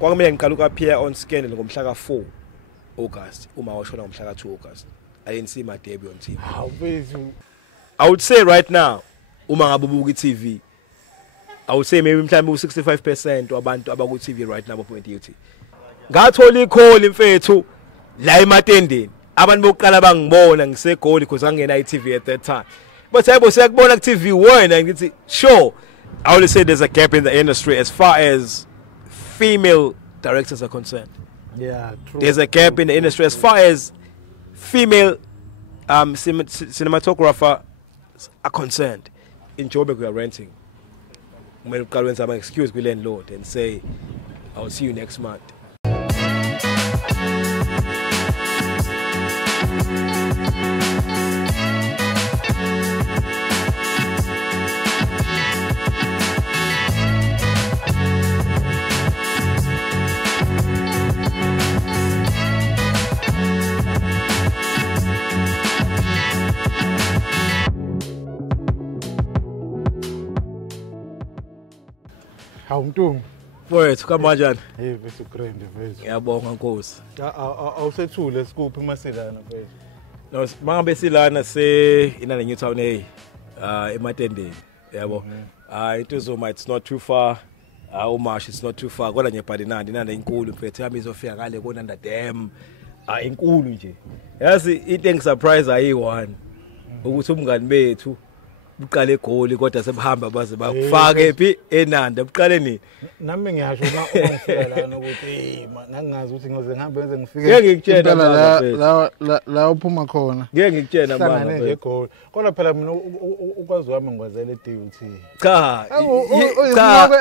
kwakumele ngiqala ukappear on scandal ngomhla ka4 August uma washona ngomhla ka2 August. I didn't see my debut on TV. How busy? I would say right now uma ngabe ubuka iTV, I would say maybe mhlawumbe u65% wabantu abaku TV right now baphuma DUT. Ngathola icall imfethu la ematendeni. Abantu bokuqala bangibona ngisegoli because angena iTV at that time. But I was sayakubona ku TV wena ngithi sure, I would say there's a gap in the industry as far as female directors are concerned. Yeah, true. There's a gap in the industry as far as female cinematographer are concerned. In Joburg we are renting. When I'm excuse with landlord and say, I'll see you next month. How mntu? Wethu kamanje. Hey, bese grand mfethu. Ngiyabonga Nkosi. Awusethule sikuphi masilana mfethu. No, mangabe silana se ina New Town ematendeni. Yabo. Ituzoma it's not too far. Umash it's not too far. Kodwa nyeBhalinandi inanda inkulu mfethu yami izofika ngale konanda dam. Inkulu nje. Yazi into engisurprise ayi1 ukuthi umngani bethu uqale egoli kodwa sebehamba baze bakufake phi eNanda uqale nini nami ngiyasho ungifika lana ukuthi ngangazi ukuthi ngizoze ngihambe benze ngifike ngeke ngikutshela la uphuma khona ngeke ngikutshela mama nje egoli kodwa phela mina ukwazi wami ngwazela eDUT cha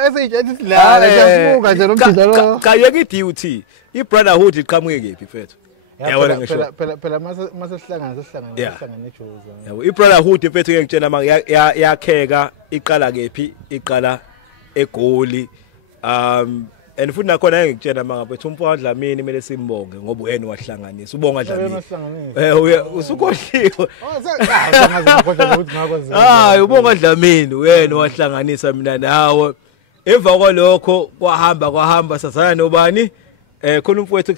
eseyijethi silala siyasuka nje nomdlalo cha yeke iDUT ibrotherhood iqhamuke kephi mfethu yabona ngisho phela mase sihlangana eJoza yabo ibrotherhood mfethu ngeke ngitshela manje yakheka iqala kephi iqala egoli and futhi nakhona ngeke ngitshela manje mfethu umfowabo Dlamini kumele simbonge ngoba uyena wahlanganisa ubonga Dlamini usukhohliwe ubonga Dlamini uyena wahlanganisa mina nawe emva kwalokho kwahamba sazana nobani khona umfowethu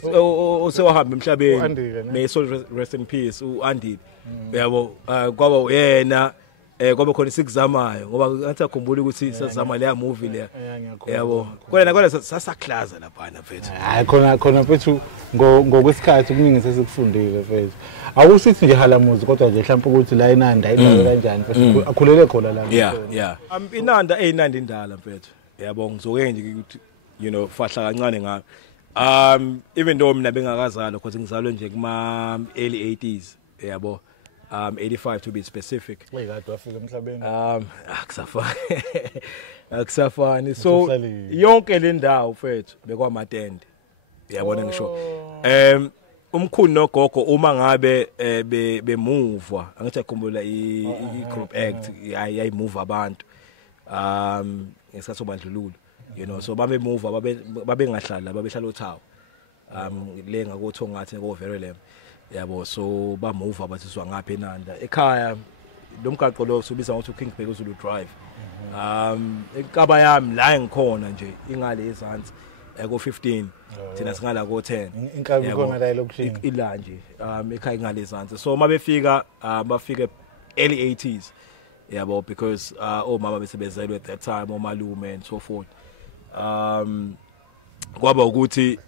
osewahamba emhlabeni may soul rest in peace uAndile yabo kwaba uyena kwaba khona sikuzamayo ngoba ngathi akhumbula ukuthi sazama leya movie leya yabo kodwa sasakhlaza lapha mfethu hayi khona mfethu ngokwesikhathi kuningi sesikufundile mfethu awusithi nje halamuzi kodwa nje mhlawumbe ukuthi la eNanda indawo kanjani mfethu akhulele khona la yeah iNanda eyinanda indala mfethu yabo ngizoke nje ukuthi fahla kancane ngayo even though mina bengakazalwa because ngizalwe nje kuma early 80s yabo 85 to be specific kade wafika emhlabeni akusafani so yonke le ndawo mfethu bekwamatende yabona ngisho umkhulu nogogo uma ngabe bemuvwa angithi akhumbula i-group act yayimove abantu ngesikhathi sobandlululo so babe move babe ngahlala babehlala uThawu le ngakutho ngathi ngo Verelem yabo so ba move abathizwa ngapha eNanda ekhaya lomgaqo lo sobiza ngothi uKingberg uZulu Drive ekaba yami la ngikhona nje ingale ezantsi ko15 thina singala ko10 inkabi khona la elokushini ila nje ekhaya ingale ezantsi so mabefika bafike early 80s yabo because omama besebezelwe at that time omalume and so forth kwaba ukuthi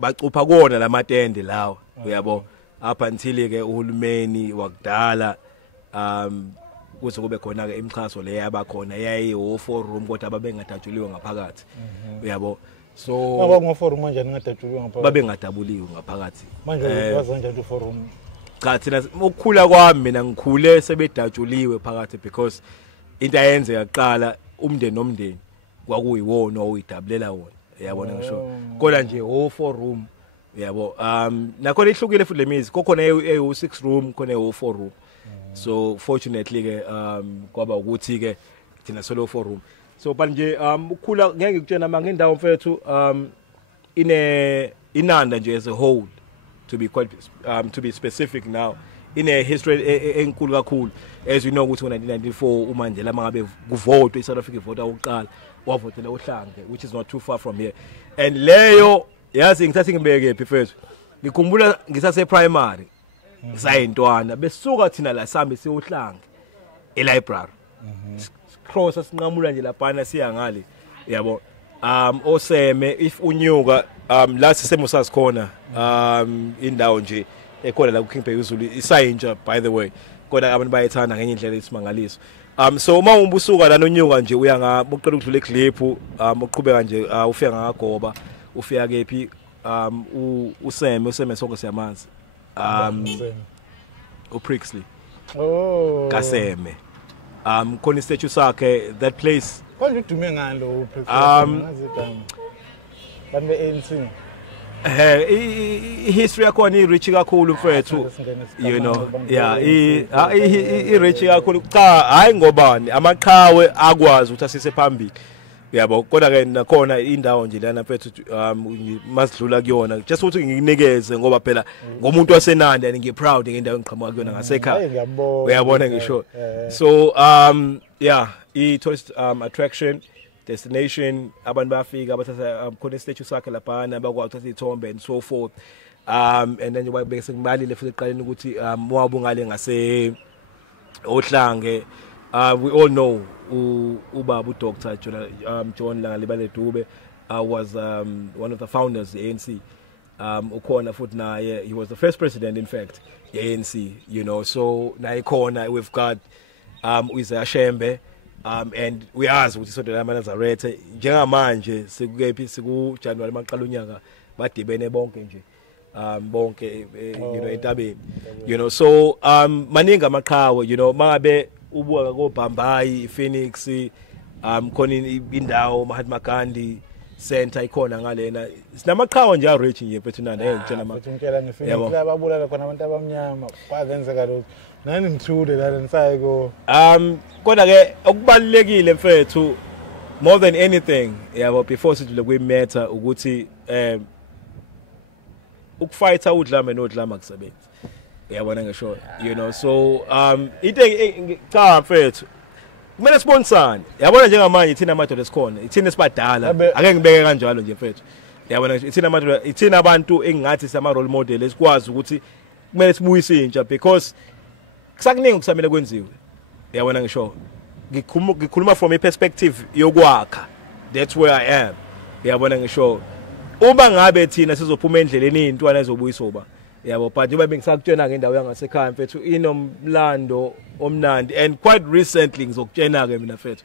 bacupha kona lamatende lawo uyabo up until ke uhulumeni wakudala kuze kube khona ke imixhaso le yabakhona yayiwo 4 room kodwa babengadatshuliwe ngaphakathi uyabo so ngo 4 room manje ngadatshuliwe ngaphakathi babengadabuliwe ngaphakathi manje wazi kanjani 4 room cha thina ukukhula kwami mina ngikhule sebedatshuliwe phakathi because into ayenzeka kuqala umndeni nomndeni kwakuyiwona oyidabulela wona yabona ngisho kodwa nje 4 room yabo nakhona ihlukile futhi lemizi kokhona eyi6 room khona eyi4 room so fortunately ke kwaba ukuthi ke thina solo 4 room so manje ukukhula ngeke ngikutshena manje indawo mfethu inanda nje as a whole to be specific now in a history enkulu kakhulu as you know ukuthi ngo1994 uMandela mangabe kuvotwe iSouth Africa ivota ukuqala wavotela uHlange, which is not too far from here. And leyo yazi ngithathe ngibeke phi mfethu. Ngikhumbula ngisase primary. Sayintwana besuka thina la sambe siyoHlange e-library. Cross sinqamula nje lapha siya ngale. Yabo. Oseme if unyuka la sisemusa sikhona indawo nje ekhona la ku King Bay uZulu isayintsha by the way. Kodwa abantu bayithanda ngenye indlela esimangaliso. So uma umbusuka la nonyuka nje uya ngaqala ukudlula eClip uqhubeka nje ufika ngagoba ufika kephi useme sonke siyamanzi uPrixley Kaseme khona istatue sakhe that place konje udume ngani lo uPrixley ngazi igama bantu beANC history yakho ni rich kakhulu mfethu you know yeah I rich kakhulu cha hayi ngobani amaqhawe akwazi ukuthi asise phambili yabo kodwa ke nakhona indawo nje lana mfethu masidlula kuyona just ukuthi nginikeze ngoba phela ngomuntu waseNandi and ngiproud ngendawo engiqhamuka kuyona ngasekhaya uyabona ngisho so yeah tourist attraction destination abantu bafika abathatha khona statue sakhe lapha bakwazi ukuthatha ithombe and so forth and then njengoba sekungibalile futhi eqaleni ukuthi wabungale ngase oHlange we all know ubaba uDr John Langalibale Dube was one of the founders of the ANC ukhona futhi naye he was the first president in fact ANC you know so naye khona we've got Isaiah Shembe and we ask ukuthi so la Nazareth njengamanje sikuphi siku January maqala unyaka badibene bonke nje bonke you know etabeni you know so maningi amaqhawe you know mangabe ubuka ko Bhambayi Phoenix khona indawo Mahatma Gandhi center ikhona ngalena sinamaqhawe nje rich nje mfethu nana ngitshela ngitshela ngePhoenix lababulala khona abantu abamnyama kwazenzeka lokho nani ngithude la nisayiko kodwa ke okubalekile mfethu more than anything yabo before sidlule kwimatter ukuthi ukufighta udlame nodlama kusebenza yabona ngisho you know so into cha mfethu kumele sibonisane yabona njengamanje ithina amadoda esikhona ithina sibadala ake ngibeke kanjalo nje mfethu yabona ithina amadoda ithina abantu engingathi sama role model esikwazi ukuthi kumele sibuyise intsha because kusakuningi kusamele kwenziwe yabona ngisho ngikhuluma from a perspective yokwakha that's where I am yabona ngisho uma ngabe thina sizophuma endleleni intwana ezobuyisa oba yabo but njengoba bengisakutshena ngendawo yangasekhaya mfethu inomlando omnandi and quite recently ngizokutshena ke mina mfethu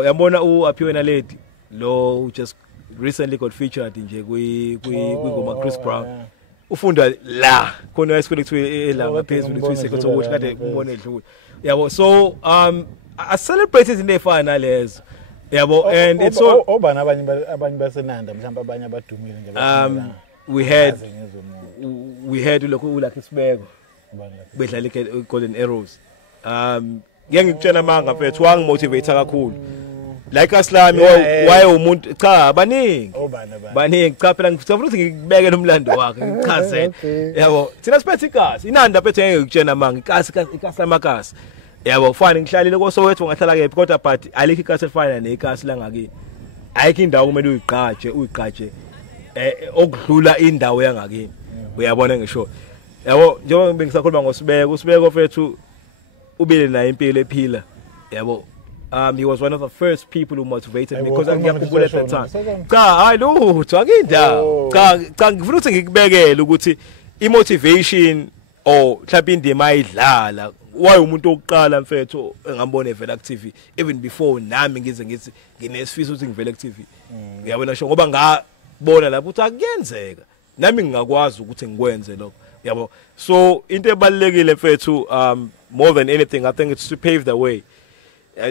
uyabona uAphiwe Naledi lo just recently got featured nje kwingoma Chris Brown ufunda la khona esikhole kuthiwe la ngaphezulu kuthiwe sekuthiwa ukuthi kade umbone edlule yabo so I celebrate izinto ezifana nalezo yabo and it's all obana abanye baseNanda mhlawumbe abanye abadumile nje we had lokho ulakhe Sibeko bedlala iGolden Arrows ngeke ngikutshela manga mfethu wangimotivate kakhulu like aslami waye umuntu cha baningi cha phela ngifuna ukuthi ngibeke nomlando wakhe ngichazele yabo thina siphethe ikasi inanda phethe ngeke ngikutshela manga ikasi lamakasi yabo ufane ngihlalile koSoweto ngahlala kephi kodwa but alikho ikasi elifana nekasi la ngakini ayikho indawo kumele uyiqatshe okudlula indawo yangakini uyabona ngisho yabo njengoba bengisakhuluma ngoSibeko uSibeko mfethu ubile naye impilo ephila yabo he was one of the first people who motivated me because ngiyakhumbula at that time cha hayi lutho akindawo cha ngifuna ukuthi ngikubekele ukuthi imotivation or mhlawumbe indima ayidlala waye umuntu oqala mfethu engambona evela ku TV even before nami ngize ngithi nginesifiso ukuthi ngivele ku TV uyabona sho ngoba ngabona lapho ukuthi akuyenzeka nami ngingakwazi ukuthi ngikwenze lokho yabo so into ebalekile mfethu more than anything I think it's to pave the way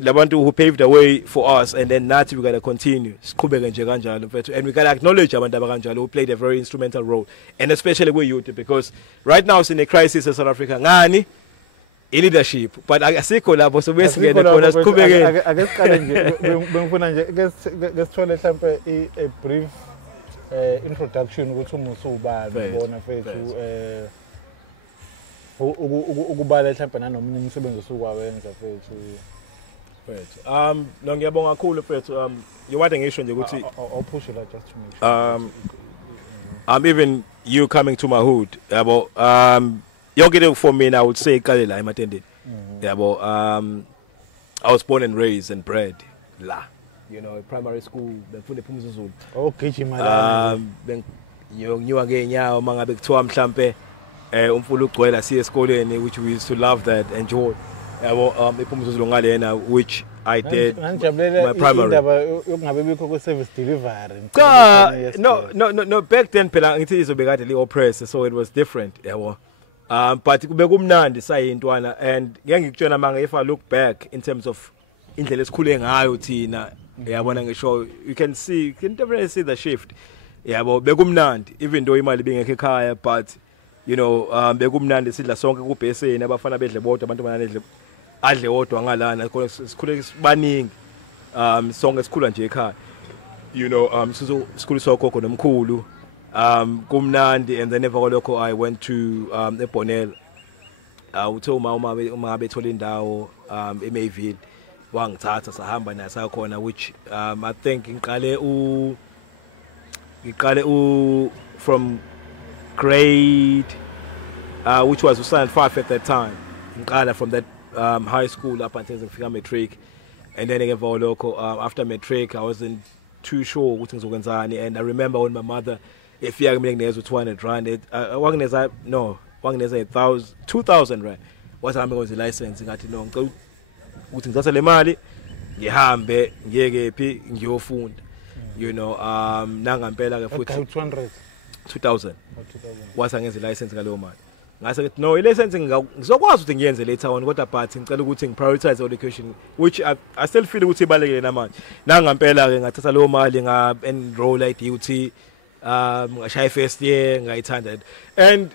labantu who paved the way for us and then nathi we got to continue siqhubeke nje kanjalo mfethu and we got to acknowledge abantu abakanjalo who played a very instrumental role and especially with youth because right now it's in a crisis in South Africa ngani leadership but asikho lapho so bese ngene khona siqhubeke ake siqale nje bengifuna nje ngesithole mhlambe a brief introduction ukuthi uMusa ubani ubona mfethu ukubala mhlambe nanoma umsebenzi osukwawenza mfethu Right. No ngiyabonga kakhulu mfethu. You wade ngisho nje ukuthi I'll push it just to make sure. Even you coming to my hood, yabo. Yonke into for me I would say iqale la eMatendeni. Yabo. I was born and raised and bred la. You know, primary school, bengifunda ePhumuza Zulu. Okay, Khumalo. Ngiwa ngenyawo mangabe kuthiwa mhlambe umfulu ugcwela siye esikoleni, which we used to love that, enjoy. Yabo ePhumuza Zulu ngalena, which I did my primary. Service delivery. No, back then phela ngithi izobekade li oppressed, so it was different, yabo. But kube kumnandi sayintwana, and ngeke ngikutshela manga if I look back in terms of indlela esikhule ngayo thina, yabona ngisho you can definitely see the shift. Yabo bekumnandi even though imali bingekho ekhaya, but you know bekumnandi sidla sonke kubheseni, abafana bedle bodwa abantu banadle adle wodwa ngalana, sikhule sibaningi sonke sikhula nje ekhaya, you know sikhulu sogogo nomkhulu, kumnandi. And then never kwalokho I went to eBonnell, uthe uma bethola indawo eMayville wangithatha sahamba naye sakhona, which I think ngiqale from grade which was standard 5 at that time, ngiqala from that high school up until ngifika matric. And then again for local after matric I wasn't too sure ukuthi ngizokwenzani. And I remember when my mother ifika mina nginezwe 200 rand, wangineza 2000 rand, wasambe ngoze license, ngathi no ngicela ukuthi ngithatha le mali ngihambe ngiyeke phi ngiyofunda, you know nangampela ke futhi 2000 wasa ngenze license ngaleyo mali. Ngase ngithi no, i-license ngizokwazi ukuthi ngiyenze later on, kodwa but ngicela ukuthi ngiprioritize education, which I still feel ukuthi ibalekile namanje. Nangampela ke ngathatha leyo mali nga-enroll i-DUT, ngashaya first year ngayithanda. And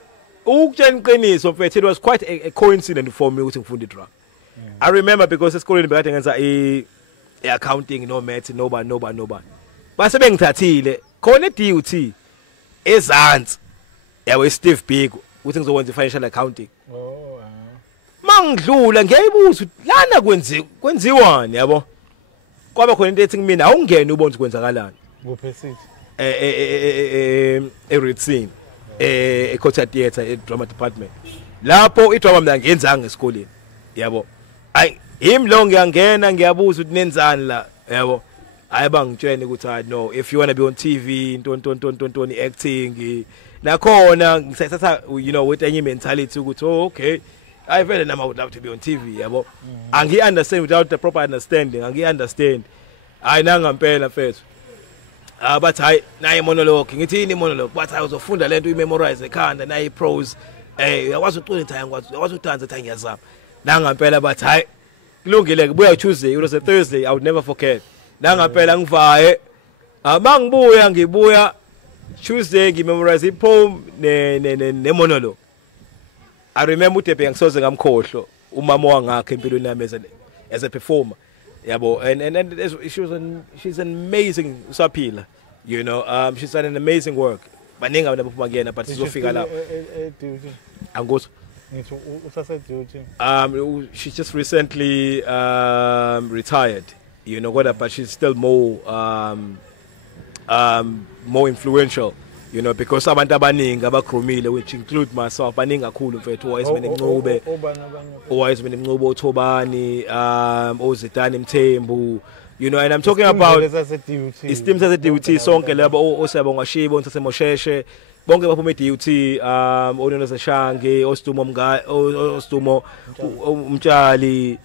ukutshela iqiniso mfethu, it was quite a coincidence for me ukuthi ngifunde drama. I remember because esikoleni bekade ngenza i-accounting no maths nobani. Base bengithathile khona e-DUT ezansi yawe Steve Big ukuthi ngizokwenza i-financial accounting. Mangidlula ngiyayibuza lana kwenziwani, yabo. Kwaba khona into ethi kimi awungene ubone ukwenzakalani. Ngophesithi. Everything. Ecocha theater drama department. Lapho idrama mina ngiyenzanga esikoleni. Yabo. Him lo ngiyangena ngiyabuza ukuthi nenzani la, yabo. Ayibangitshene ukuthi no, if you want to be on TV ntoni acting nakhona ngisathatha, you know, with any mentality ukuthi okay, I feel I would love to be on TV, yabo. Angi understand without the proper understanding, angi understand. Ayinangampela mfethu. But nayi monologue ngithini monologue, but uzofunda lento uyimemorize ekhanda nayi prose, yakwazi uqula ithaya ngikwazi, yakwazi udansa ithaya ngiyazama nangampela. But kulungile kubuya Tuesday, it was a Thursday, I would never forget. Nangampela ngivaye ngibuya Tuesday ngimemorize ipoem ne monologue. I remember uTepe ngisoze ngamkhohlwa umama wangakhe empilweni yami as a performer, yabo. And she's an amazing usaphila, you know, she's done an amazing work. Baningi abantu abaphuma kuyena, but sizofika lapho angos she just recently retired, you know what, but she's still more influential, you know, because abantu abaningi abagrumile, which include myself, baningi kakhulu mfethu, owayezimene Mncube, uThobani, oZidane Mthembu, you know. And I'm talking about isteam sase DUT sonke labo osiyabonga Shibo, nsase Mosheshe, bonke baphuma eDUT, oNono Sashange, oStumo Umtshali,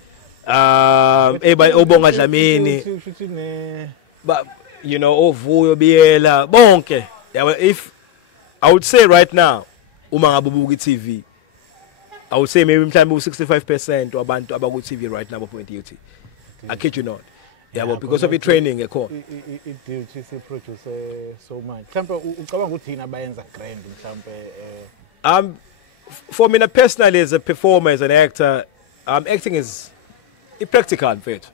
obonga Dlamini, but you know, oVuyo Biyela bonke. If I would say right now uma ngabubuka iTV, I would say maybe mhlawumbe 65% wabantu abaku TV right now baphuma eDUT. I kid you not. Yeah, but because of the training ekho. iDUT se produce so much. Mhlawumbe ucabanga ukuthi yini abayenza grand mhlawumbe for me personally, as a performer, as an actor, acting is practical mfethu.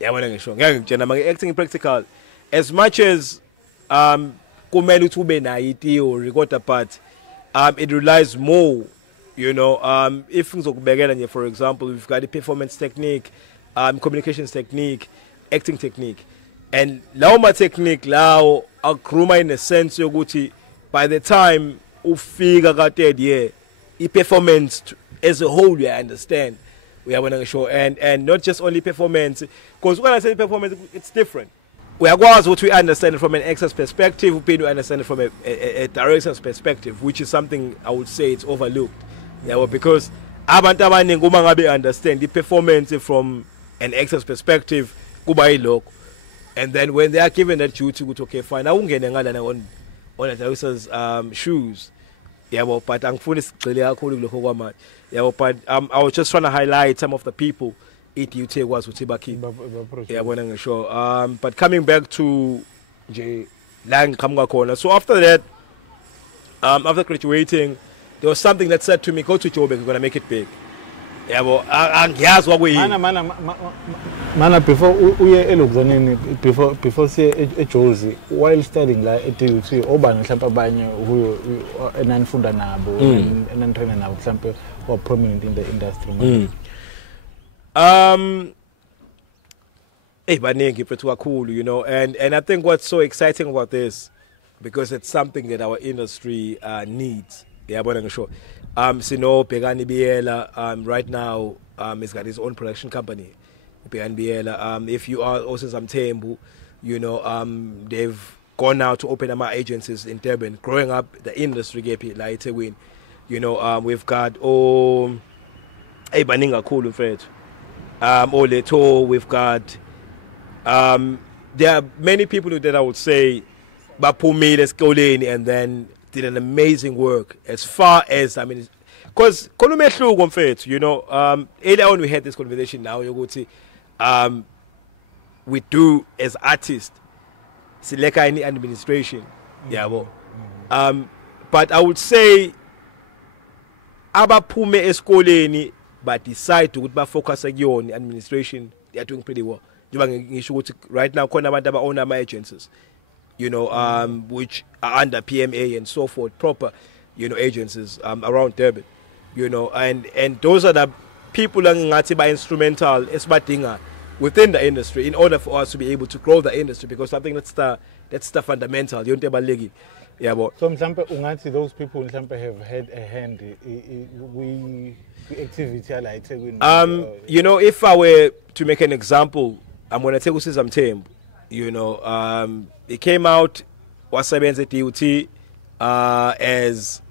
Yeah, wena ngisho ngeke ngitshena manje acting practical as much as kumele ukuthi ube nayo theory kodwa, but it relies more, you know, if ngizokubekela nje, for example, we've got a performance technique, communications technique, acting technique. And lauma technique lao akruma in a sense yokuthi by the time ufika ka third year performance as a whole you understand we are going to show and not just only performance because when I say performance it's different. We are going to understand it from an actor's perspective, we understand it from a director's perspective, which is something I would say it's overlooked. Yeah, because abantu abaningi uma ngabe understand the performance from an actor's perspective kuba yilokho. And then when they are given that duty, okay, fine, awungene ngala on a director's shoes. Yeah, but angifuni sigcile kakhulu kulokho kwamanje. Yeah, but I was just trying to highlight some of the people DUT was uthi bakhipha. Yeah, bona ngisho. But coming back to nje la ngiqhamuka khona. So after that, after graduating, there was something that said to me, go to Joburg, you're going to make it big. Yeah, angiyazi wakuyini. Mana before uye elokuzaneni before siye eJozi while studying la DUT obani mhlawumbe abanye huyo enanifunda nabo enantrainer nabo mhlawumbe were prominent in the industry. Baningi mfethu kakhulu, you know, and I think what's so exciting about this because it's something that our industry needs. Yeah, bona ngisho. Sino Pegani Biela right now he's got his own production company. If you are also some Tembu, you know, they've gone out to open up our agencies in Durban. Growing up, the industry gave it like a win. You know, we've got Baninga Kulu Fred, Oleto, we've got there are many people that I would say Bapu made us go in and then did an amazing work as far as because you know, earlier on we had this conversation now you go see we do as artists select any administration. But I would say abaphume esikoleni but decide to focus on administration, they are doing pretty well. Right now khona abantu aba own ama agencies, you know, which are under PMA and so forth, proper, you know, agencies around Durban, you know, and those are the people that are instrumental esibadinga within the industry in order for us to be able to grow the industry, because I think that's the fundamental. Yeah, but so ungathi those people have had a hand we activity like you know, if I were to make an example, I'm going to take Usizam Tembu. You know, he came out wasebenza at DUT as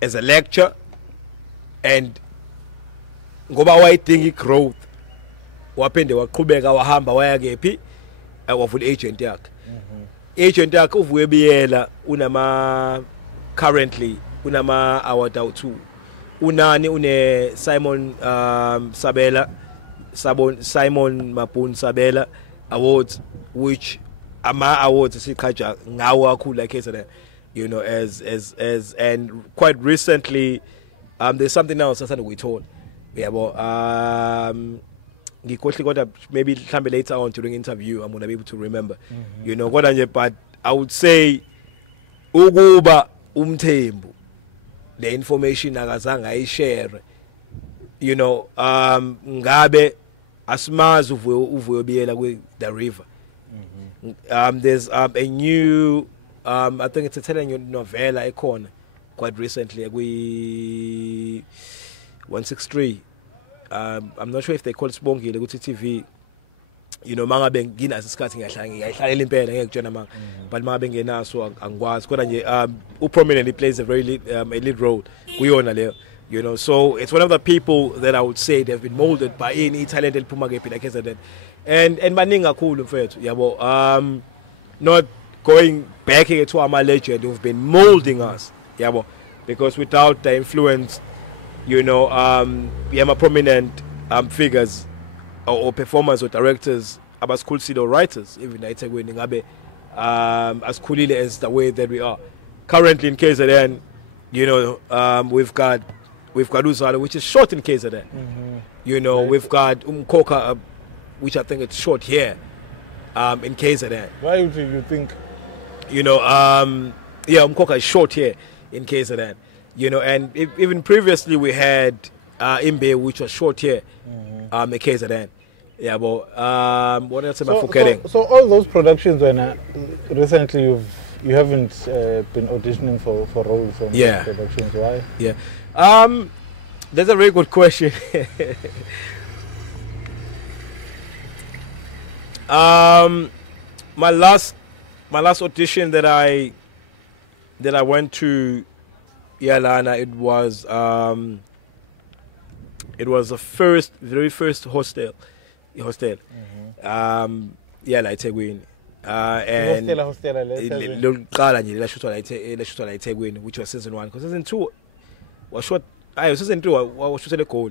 a lecturer, and ngoba wayidinga growth waphinde waqhubeka wahamba waya kephi wavula agent yakhe. Agent yakhe uvuye biyela unama currently unama award out 2 unani une Simon Simon Mapun Sabela awards, which ama awards siqhaja ngawo kakhulu like KZN, you know, as and quite recently there's something else I said we told. Yeah, but maybe later on during interview I'm gonna be able to remember. You know what, but I would say ukuba umthembu the information akazange ayishare, you know, ngabe asimazi uvuyo biyela with the river. There's a new I think it's a telling novella icon quite recently we 163. I'm not sure if they call it Sibongile ku ETV. You know, mangabe nginaso isikhathi ngiyahlalela impela ngekujona manga, but mangabe ngenaso angikwazi kodwa nje prominently plays a very lead role kuyona leyo, you know. So it's one of the people that I would say they've been molded by any talent eliphuma kephi like KZN, and baningi kakhulu mfethu yabo, not going back to our legend who've been molding us yabo, because without the influence, you know, we have a prominent figures or performers or directors, school or writers, even as cool as the way that we are currently in KZN. You know, we've got Uzala, which is short in KZN. You know, we've got Umkoka, which I think it's short here in KZN. Why do you think? You know, yeah, Umkoka is short here in KZN. You know, and even previously we had Imbe, which was short here. KZN. Yeah, but what else am I forgetting? So all those productions when recently you haven't been auditioning for roles on those productions. Why? Yeah. That's a very good question. My last audition that I went to Yalana, it was the very first hostel. Yeah, like Tegwin. And which was season 1, because season 2 was short. Season 2 was shot a goal.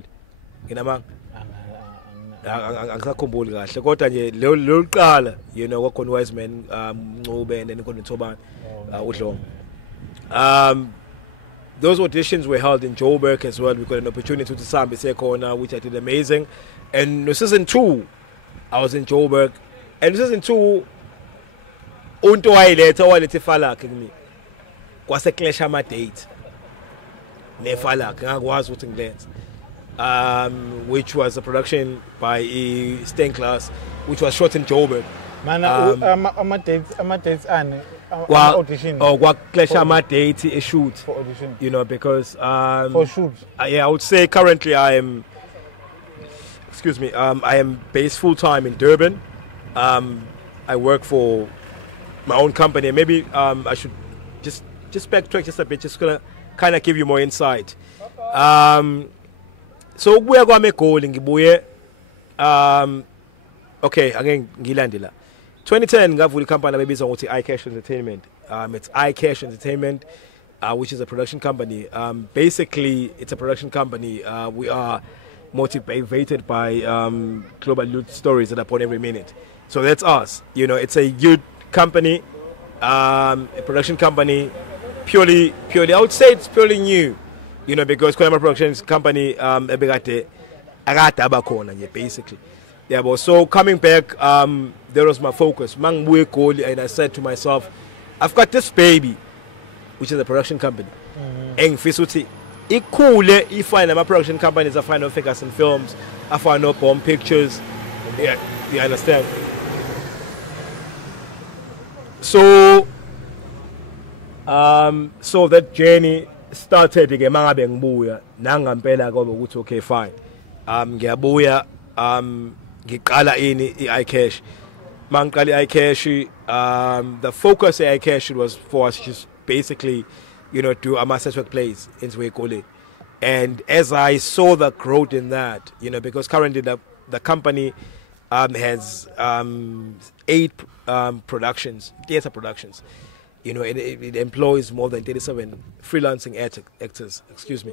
Angisakhumbuli kahle kodwa nje lo qala kwakhona wise man Ncube and then khona Thobani uDlongo. Those auditions were held in Joburg as well. We got an opportunity to sambe sekhona, which I did amazing. And no season 2 I was in Joburg, and season 2 unto wayilethe falakhe kimi kwase clash ama date ne falakhe ngakwazi ukuthi ngilenze. Which was a production by Stain Class, which was shot in Joburg. Ama dates audition. Clash ama date a shoot for audition. Because for shoot. Yeah, I would say currently I am based full time in Durban. I work for my own company. Maybe I should just backtrack just a bit, just gonna kind of give you more insight. So kuya kwami egoli ngibuye okay again ngilandela 2010 ngavula ikhampani abebizwa ngokuthi iCash Entertainment. It's iCash Entertainment, which is a production company. Basically it's a production company. We are motivated by global youth stories that are upon every minute. So that's us. It's a youth company, a production company, purely I would say it's purely new. Because Khumalo Productions company basically. Yeah, but so coming back, there was my focus. And I said to myself, I've got this baby, which is a production company. And Fisuti, it's cool if I my production companies, I find out figures and films, I find out bomb pictures. Yeah, you understand? So that journey started again mangabe ngibuya nangampela kobe ukuthi okay fine ngiyabuya ngiqala iCash mangiqala iCash the focus of iCash was for us just basically do a master work plays into Ekole. And as I saw the growth in that, because currently the company has 8 productions, theater productions. And it employs more than 37 freelancing actors. Excuse me.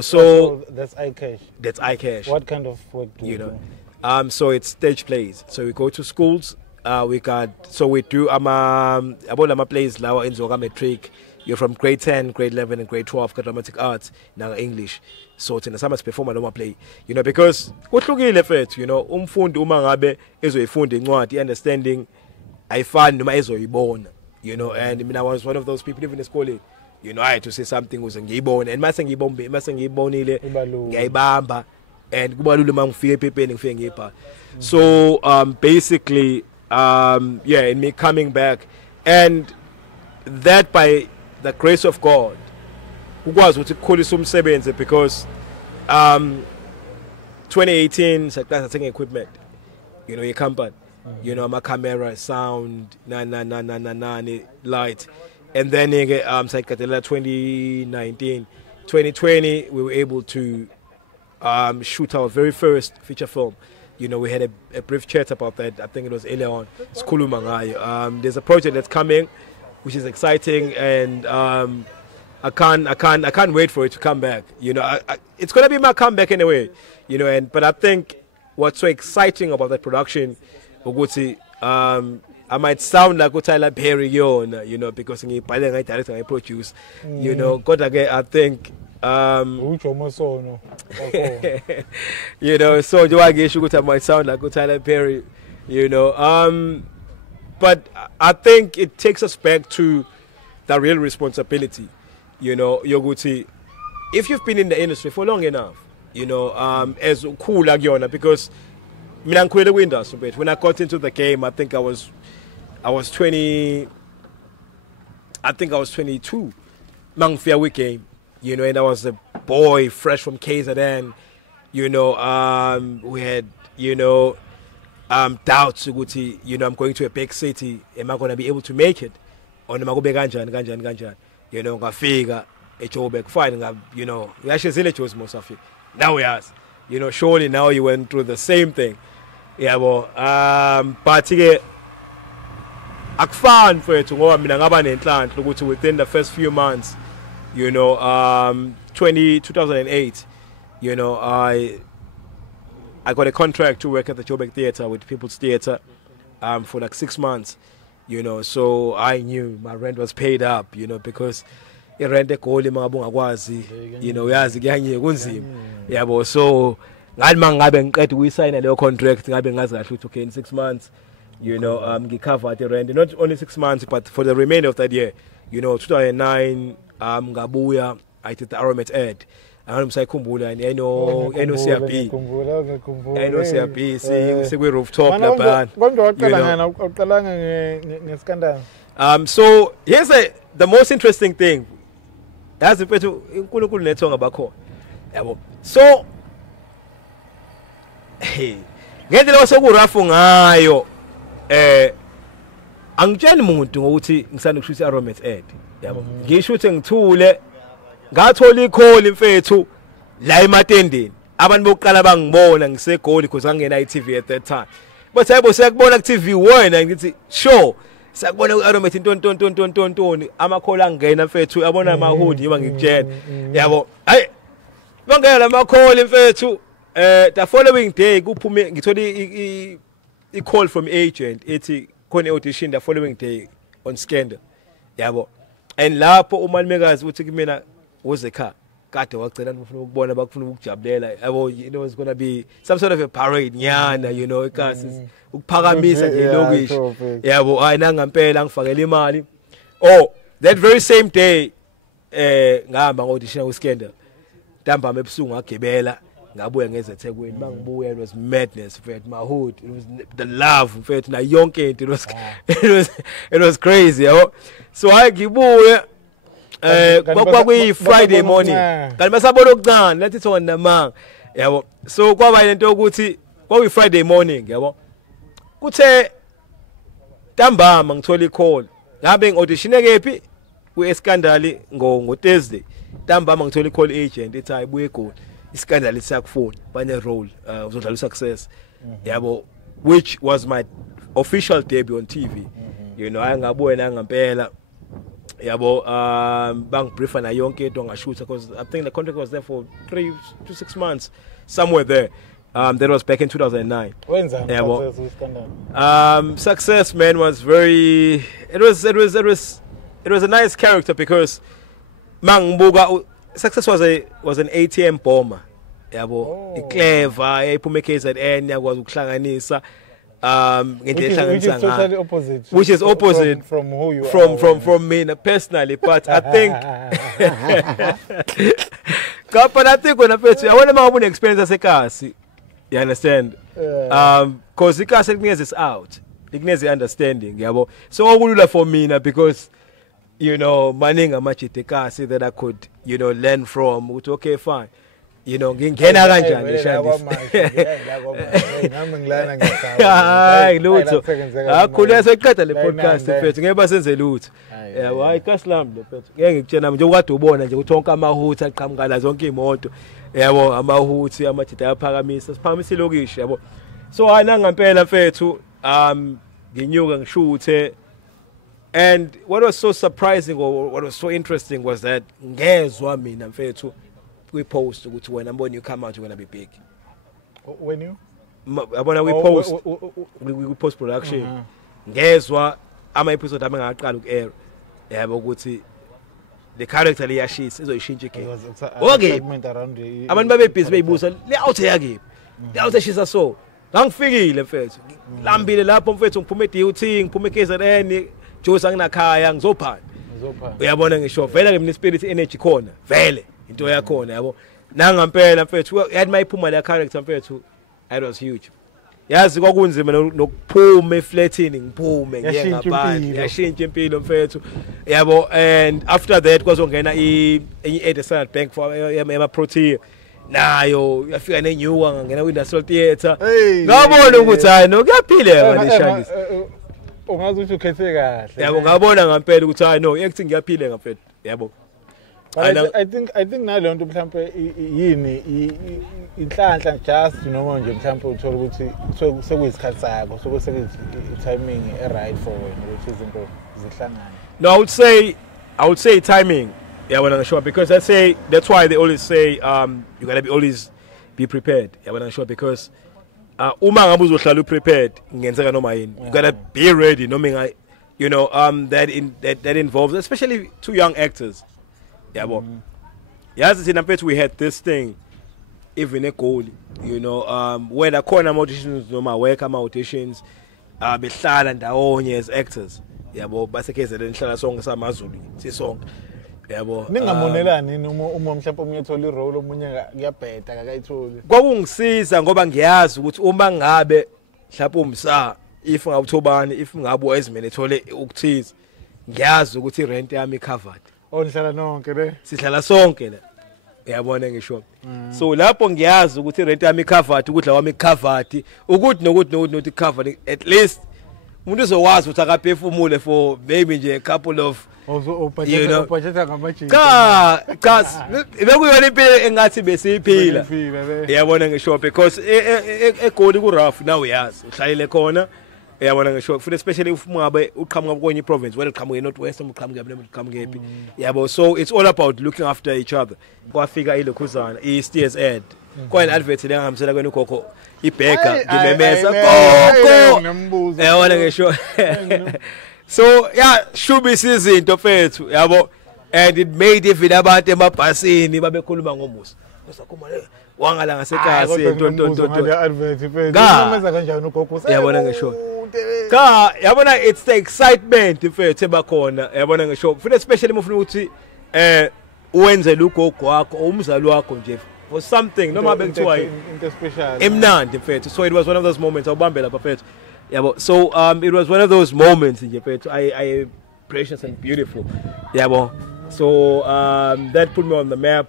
So that's iCash. That's iCash. What kind of work do you do? So it's stage plays. So we go to schools. We do about plays lawa enzoka matric. You're from grade 10, grade 11, and grade 12. Got dramatic arts now English. So it's in the summer perform a play. Because kuhlukile fethu. Umfundi uma ngabe ezoyifunda incwadi understanding ayifani noma ezoyibona. And I was one of those people even in school. I had to say something was ngiyibone and mase ngiyibonile ngiyayibamba and kubalule mangifike ephepheni ngifike ngipha. So basically in me coming back, and that by the grace of God ukwazi ukuthi kukhulisa umsebenzi, because 2018 saqala sathenga equipment your company. My camera, sound, light. And then 2019, 2020, we were able to shoot our very first feature film. We had a brief chat about that. I think it was earlier on. There's a project that's coming, which is exciting, and I can't wait for it to come back. It's gonna be my comeback anyway. But I think what's so exciting about that production, I might sound like Tyler Perry, because I direct and I produce, but again, I think, so do I guess I might sound like Tyler Perry, but I think it takes us back to the real responsibility, Yoguti. If you've been in the industry for long enough, you know, as cool kuyona, because mina ngikhwele ku-industry but when I got into the game, I think I was 22 mangifika we-game, you know, and I was a boy fresh from KZN, you know, we had, you know, doubts ukuthi, you know, I'm going to a big city, am I going to be able to make it, or am I going to be kanjani, you know, ngafika eJoburg fine, you know, uyashezile Jozi Musa. Now we ask, you know, surely now you went through the same thing. Yeah, well, but ke akufani mfethu ngoba mina ngaba nenhlanhla ukuthi within the first few months, you know, 2008, you know, I got a contract to work at the Joburg Theatre with People's Theatre for like 6 months, you know, so I knew my rent was paid up, you know, because rent egoli mangabungakwazi, you know, yazi kuyanye kunzima, yabo. So ngathi mangabe ngiqeda ukuyisayina leyo contract ngabe ngazi kahle ukuthi okay in 6 months, you know, ngicover the rent, not only 6 months but for the remainder of that year, you know. 2009 ngabuya, I did the Aromet ad. Ngisayikhumbula eno CRB sikwi rooftop lapha. Uqalanga ngescandal. So here's the most interesting thing. That's mfethu uNkulunkulu nethonga bakho. Yabo. So ngendlela osokurafu ngayo angitsheni umuntu ngokuthi ngisanda ukushutha Aromet ad. Yabo. Ngishuthe ngithule ngathola ikholi mfethu la ematendeni. Abantu bokuqala bangibona ngisegoli because angena ETV at that time. But hayibo siyakubona ku TV wena ngithi sure sakubona ku-Aromet intontoni amakhola angena mfethu abona amahudi yiba ngikutshela, yabo. Hayi bangena lamakholi mfethu the following day kuphume ngithole i-call from agent ethi khona audition the following day on Scandal, yabo. And lapho umalumekazi uthi kumina was ekhaya kade wacela ngifuna ukubona bakufuna ukujabulela, yabo. You know it's going to be some sort of a parade nyana, you know, ikasi ukuphakamisa nje lokishi, yabo. Hayi nangampela ngifakela imali. Oh, that very same day ngihamba ngo-audition ku-Scandal, ntambama ebusuku ngagibela ngabuya ngeze eThekwini. Mangibuya it was madness mfethu, my hood, it was the love mfethu na yonke into, it was crazy, yabo. So hayi ngibuye kwakuyi Friday morning kanti basabona okuncane lathi thona namanga, yabo. So kwaba lento ukuthi kwakuyi Friday morning, yabo. Kuthe ntambama ngithola i-call ngabe ngi-audition kephi ku-Scandal ngo Thursday. Ntambama ngithola i-call agent ethi hayi buye eGoli, iScandal isakufuna bane role uzodlala uSuccess, yabo, which was my official debut on TV, you know. Angabuye nangampela, yabo. Bangibriefa na yonke into ngashoot because I think the contract was there for 3 to 6 months, somewhere there. That was back in 2009. When's that? Yabo. Success, man, was very. It was a nice character because Mangbuga Success was an ATM bomber, yabo. Clever, ephuma KZN yakwazi ukuhlanganisa which is opposite from who you from me personally, but I think but I think when I want to experience as a kasi, you understand, because the kasi is out, it needs the understanding, yabo. So what would for me now, because you know maninga machite kasi that I could, you know, learn from. Okay, fine, you know, ngingena kanjani hayi lutho akhulesa eqeda le podcast mfethu ngeke basenze lutho, yabo. Hayi kaSlam lo mfethu ngeke ngikutshena nje ukade ubona nje ukuthi wonke amahuthi aqhamuka la zonke imoto, yabo. Amahuthi amajita ayaphakamisa, siphakamisa ilokishi, yabo. So hayi nangampela mfethu nginyuka ngishuthe. And what was so surprising or what was so interesting was that ngezwa mina mfethu we post ukuthi when you come out you're going to be big. When you abona we post we post production ngezwa ama episode ami ngaqala uku-air, yabo, ukuthi the character liyashisa izoyishintsha igame. Okay, abantu babe busy beyibuza le out yakephi, le out eshisa so ngangifikile mfethu lambile lapho mfethu ngiphume DUT ngiphume KZN Jozi anginakhaya ngizophana, uyabona ngisho vele ngemini spirit energy khona vele into yakhona, yabo. nanga mpela mfethu yathi mayiphuma la character mfethu it was huge yazi kwakunzima nokuphuma eflatini ngiphume ngiye ngaphandle yashintsha impilo mfethu yabo and after that kwazongena enye Standard Bank for ema Protea nayo yafika nenyuka ngangena ku-industrial theatre ngabona ukuthi hayi no kuyaphileka ngishanisa ungazi ukuthi ukhethe kahle yabo ngabona ngampela ukuthi hayi no acting kuyaphileka mfethu yabo I think nalo nto mhlambe yini inhlanhla just noma nje mhlambe uthola ukuthi sekuyisikhathi sakho sokusebenza timing right for wena ukuthi izinto zihlangane. No, I would say timing. Yeah, when I'm sure because that's why they always say you gotta always be prepared. Yeah, when I'm sure because uma ngabe uzohlala prepared ngenzeka noma yini. You gotta be ready. No mean you know that involves especially two young actors. Yeah, but yes, in a we had this thing, even a goal, you know, when the corner auditions, no my work auditions, behlala and ndawonye as actors. Yeah, but basically then hlala song samazulu, si song. Yeah, but ningamonelani uma mhlawumbe umyethola irole omunye kuyabheda akayitholi. Kwakungisiza ngoba ngiyazi ukuthi uma ngabe mhlawumbe Musa if ngawuthobani if ngabe wayezimene ethole ukuthiza ngiyazi ukuthi rent yami covered. Onihlala nonke le sihlala sonke la uyabona ngisho so lapho ngiyazi ukuthi rent yami covered ukudla kwami covered ukuthi nokuthi covered at least umuntu uzokwazi ukuthi akaphefumule for maybe nje a couple of budget ngamajini cha bekuyona impilo engathi besiyiphila uyabona ngisho because egoli ku rough now uyazi uhlalile khona uyabona ngisho futhi especially if ungabe uqhamuka kwenye province wena uqhamuka eNorthwest uqhamuka ephi yabo so it's all about looking after each other kwafika ilokhuzana iSteers ad kwena advert le ngihambisela kwena ugogo ibhega ngimemeza gogo uyabona ngisho so yeah should be izinto fethu yabo and it made even abantu emabhasini babekhuluma ngomusa Khumalo wangala ngasekasi ntonto ngimemeza kanjani ugogo yabona ngisho cha yabona it's the excitement mfethu ebakhona yabona ngisho futhi especially mufuna ukuthi uwenze ugogo wakho umzali wakho nje for something noma bekuthiwa into special emnandi mfethu so it was one of those moments awubambe lapha mfethu yabo so it was one of those moments nje mfethu I precious and beautiful yabo so that put me on the map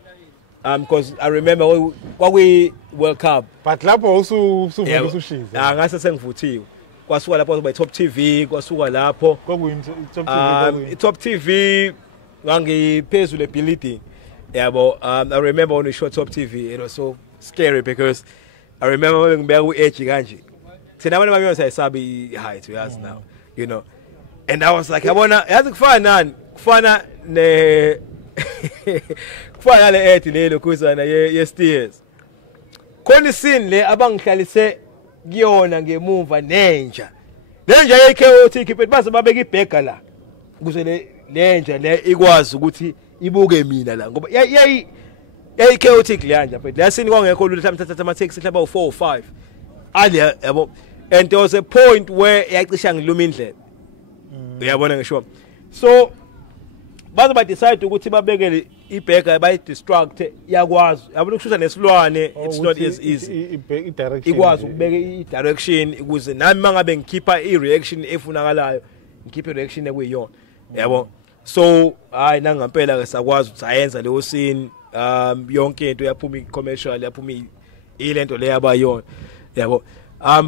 because I remember we World Cup but lapho usuvuka usushiza ngase sengivuthiwe kwasuka lapho by Top TV kwasuka lapho Top TV ngangiphezulu ebuilding yabo I remember when we shot Top TV it was so scary because I remember when ngibeka ku-edge kanje thina abantu bami sayisabi height uyazi now you know and I was like yabona yazi kufana nani kufana ne kufana le edge lelo kuzana ye-Steers khona isini le abangihlalise kuyona ngemuva nenja ye-chaotic but base babeka ibhega la ukuze lenja le ikwazi ukuthi ibuke mina la ngoba chaotic leyanja but lasini kwangekho lula mthatha ama-taxi mhlawumbe u4 or 5 ali yabo and there was a point where yacisha ngiluma indlela uyabona ngisho so baze ba decide ukuthi babekele ibhega bayidistract yakwazi yabona ukushusha nesilwane it's not as easy ikwazi ukubeka i-direction ukuze nami mangabe ngikhipha i-reaction efunakalayo ngikhiphe i-reaction ekuyiyona yabo so hayi nangampela ke sakwazi ukuthi ayenza leyo scene yonke into yaphuma i-commercial yaphuma ilento le yabayona yabo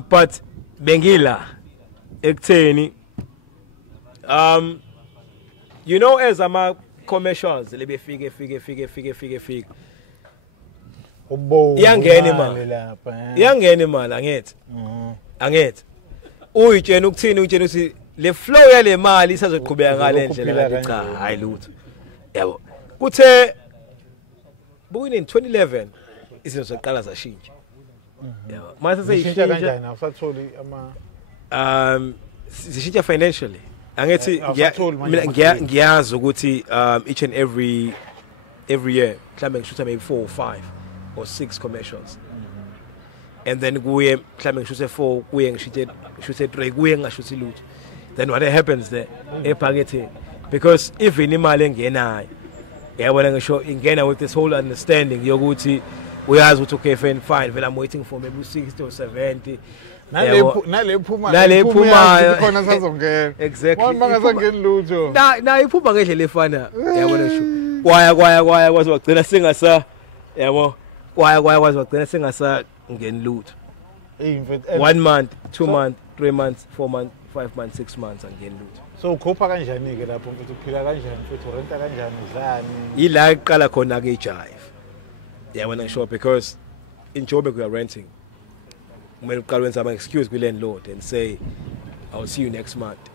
but bengila ekutheni you know as ama commercials lebefike fike iyangena imali angithi uyitshena ukuthini uyitshena ukuthi le flow yale mali isazoqhubeka ngale ndlela kanti cha hayi lutho yabo kuthe bukwini 2011 izinto zoqala zashintsha yabo mase seyishintsha kanjani awusatholi ama zishintsha financially angithi ngiyazi ukuthi each and every year mhlambe ngishutha maybe 4 or 5 or 6 commercials and then kuye mhlambe ngishuthe 4 kuye ngishuthe 3 kuye ngashuthi lutho then what happens there ephaketheni because even imali engenayo yabona ngisho ingena with this whole understanding yokuthi uyazi ukuthi okay fine vele I'm waiting for maybe 60 or 70 nale phuma khona sazongena exactly mangazangeni lutho na iphuma ngendlela efana yabona ngisho kwaya kwazi wagcina singasa yabo kwaya kwazi wagcina singasa ngeni lutho 1 month 2 months 3 months 4 months 5 months 6 months angeni lutho. So ukhopha kanjani ke lapho mfethu uphila kanjani mfethu urenta kanjani udlani ila iqala khona ke ijive yabona ngisho because in Joburg we are renting when uqala wenza ama excuse kwi landlord and say I'll see you next month.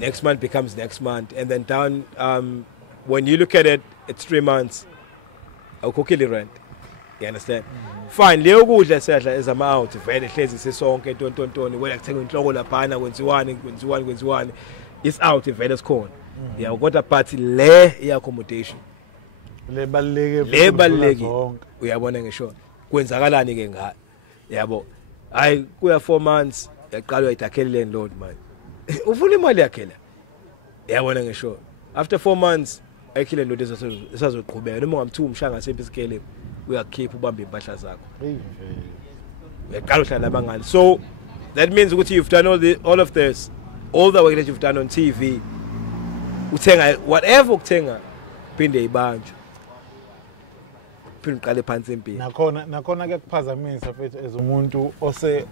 Next month becomes next month and then down when you look at it it's 3 months awukhokheli rent. You understand? Fine leyo kudla siyadla as ama out vele hlezi sisonke tontontoni wena kuthenga inhloko laphana kwenziwani it's out vele sikhona. Yeah kodwa but le accommodation le baleke uyabona ngisho kwenzakalani ke ngayo yabo hayi kuya 4 months yaqala uyidakhela landlord man ufuna imali yakhe la yabona ngisho after 4 months ayikhe landlord esazoqhubeka noma ungamthuma umshanga sempisikele uyakhipha ubamba impahla zakho yaqala uhlala abangani. So that means ukuthi you've done all of this all the work that you've done on TV uthenga whatever ukuthenga phinde ibanjwe qale phansi empini nakhona ke kuphazamisa mfethu as umuntu ose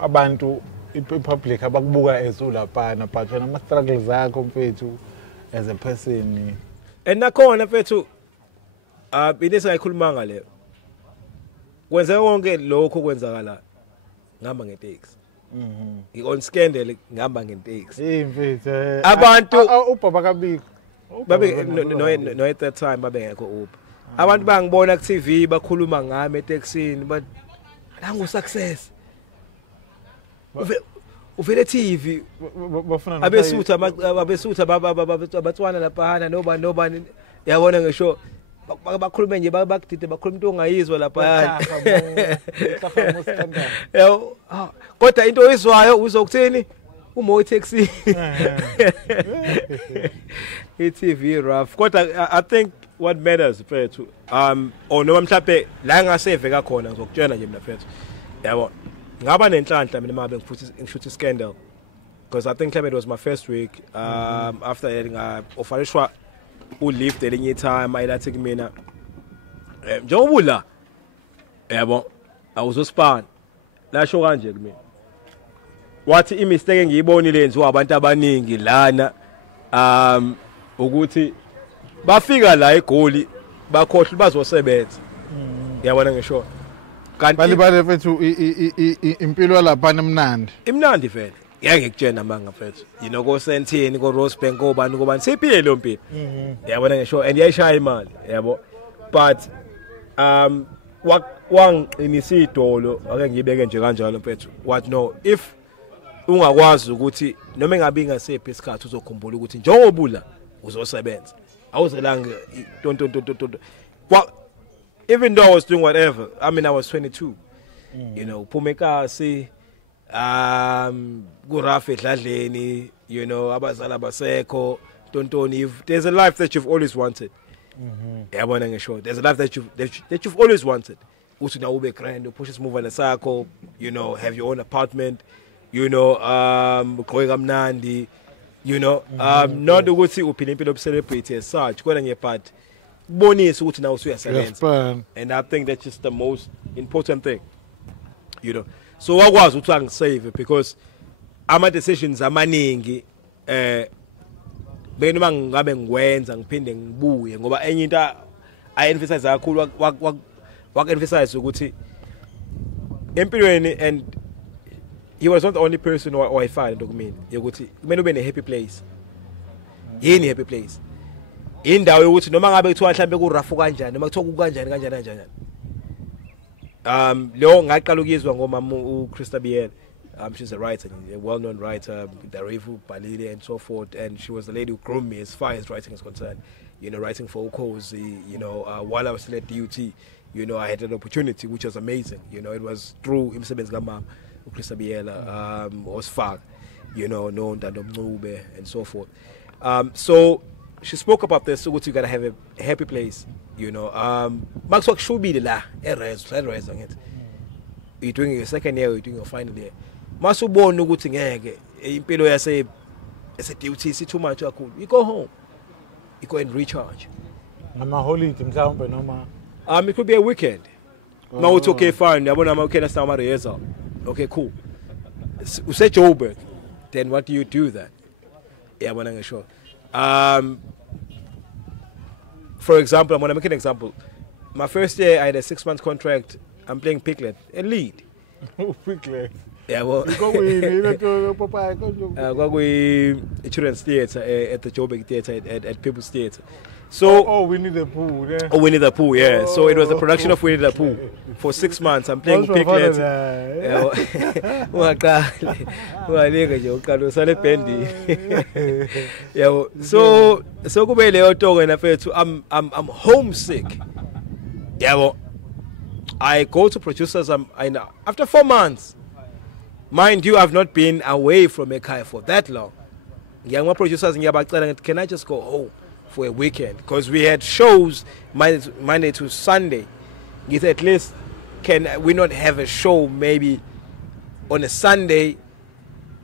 abantu ipublic abakubuka ezulaphana but wena ama struggles zakho mfethu as a person and nakhona mfethu into engayikhuluma ngale kwenza konke lokho kwenzakala ngihamba ngetaxi on scandal ngihamba ngetaxi mfethu abantu ubaba kabiko babe no at that time babe ngekho Uber abantu bangibona ku TV bakhuluma ngami etaxini but nangu success uvele TV bafuna abesutha abatswana laphana nobani yabona ngisho bakhulume nje bakudide bakhuluma into ongayizwa lapha kodwa into oyizwayo uzokuthini umo itaxi ETV rough kodwa I think what matters mfethu or noma mhlawumbe la ngaseve kakhona ngizokutshela nje mina mfethu yabo ngaba nenhlanhla mina mabe ngishutha scandal because I think it was my first week after that offerishwa ulift elinye time ayilathi kumina njengobula yabo awuzospan lasho kanje kumina wathi imistake engiyibonile yenziwa abantu abaningi lana ukuthi bafika la eGoli bakhohle bazosebenza yabona ngisho kanti bale mfethu impilo lapha imnandi vele ngeke ngikutshena manga mfethu ko Sentini ko Rosebank kobani siphile lo mpilo yabona ngisho and yayishaya imali yabo but wangiqinisa idolo ake ngibeke nje kanjalo mfethu what no if ungakwazi ukuthi noma engabe ngasephi isikhathi uzokhumbula ukuthi njengobula uzosebenza awuzelanga tonto even though I was doing whatever I mean I was 22 phumekasi kurafe edladleni abazala basekho tontoni there's a life that you've always wanted yabona ngisho there's a life that you've always wanted uthi na ube grand upushe ismovana sakho have your own apartment uqoke kamnandi not ukuthi uphila impilo of celebrity as such kodwa nje but bonisa ukuthi nawe usuyasebenza and I think that's just the most important thing so wakwazi ukuthi angisave because ama decisions amaningi benoma ngabe ngikwenza ngiphinde ngibuye ngoba enye into I-emphasize kakhulu wak-emphasize ukuthi empilweni and he was not the only person who I found dokumini yokuthi kumele ube ne happy place yini happy place indawo yokuthi noma ngabe kuthiwa mhlambe kurafu kanjani noma kuthiwa kanjani lo ngaqala ukuyizwa ngomama uChrista Biel she's a writer a well-known writer Darevu Balile and so forth and she was the lady who groomed me as far as writing is concerned writing for Ukozi while I was still at DUT I had an opportunity which was amazing it was through imsebenzi kamama uChrista Biela Osfak no Ndomncube and so forth so she spoke about this, so you gotta have a happy place, you know. Max work should be the la, rise on it. You're doing your second year, you're doing your final year. Masu born no good thing, impelo ya say, it's a duty, see too much, you go home, you go and recharge. I'm a holiday, it could be a weekend. No, it's okay, fine. I'm okay, that's not my okay, cool. You say Joburg, then what do you do then? Yeah, I'm not sure. For example, I'm going to make an example. My first year, I had a 6-month contract. I'm playing Piglet, a lead. Piglet? Yeah, well. You go with Children's Theatre at the Joburg Theatre at People's Theatre. So, Winnie the Pooh. Yeah. Oh, Winnie the Pooh, yeah. So it was a production of Winnie the Pooh for 6 months. I'm playing Piglet. I'm homesick. Yeah, well, I go to producers. After 4 months, mind you, I've not been away from Ekai for that long. Young producers in Yabak, can I just go home for a weekend? Because we had shows Monday to Sunday. You said, at least can we not have a show maybe on a Sunday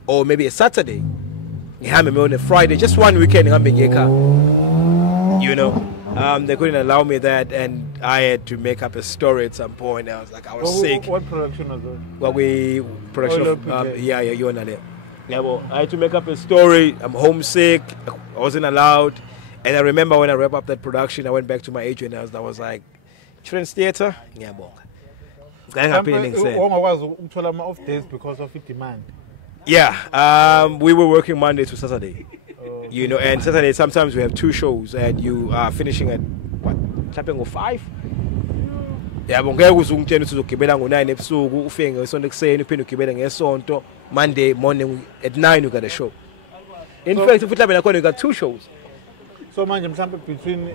or maybe a Saturday? On a Friday, just one weekend. You know, they couldn't allow me that, and I had to make up a story at some point. I was like, I was sick. What production was it? Well, production of you and I. Yeah, well, I had to make up a story. I'm homesick. I wasn't allowed. And I remember when I wrapped up that production, I went back to my agent and I was like, Children's Theatre? Yeah, bon. Off days because of the demand. Yeah, we were working Monday to Saturday. You know, and Saturday sometimes we have 2 shows and you are finishing at what? Clapping of 5? Yeah, but Monday morning at 9 you got a show. In fact, if you got 2 shows. So man, between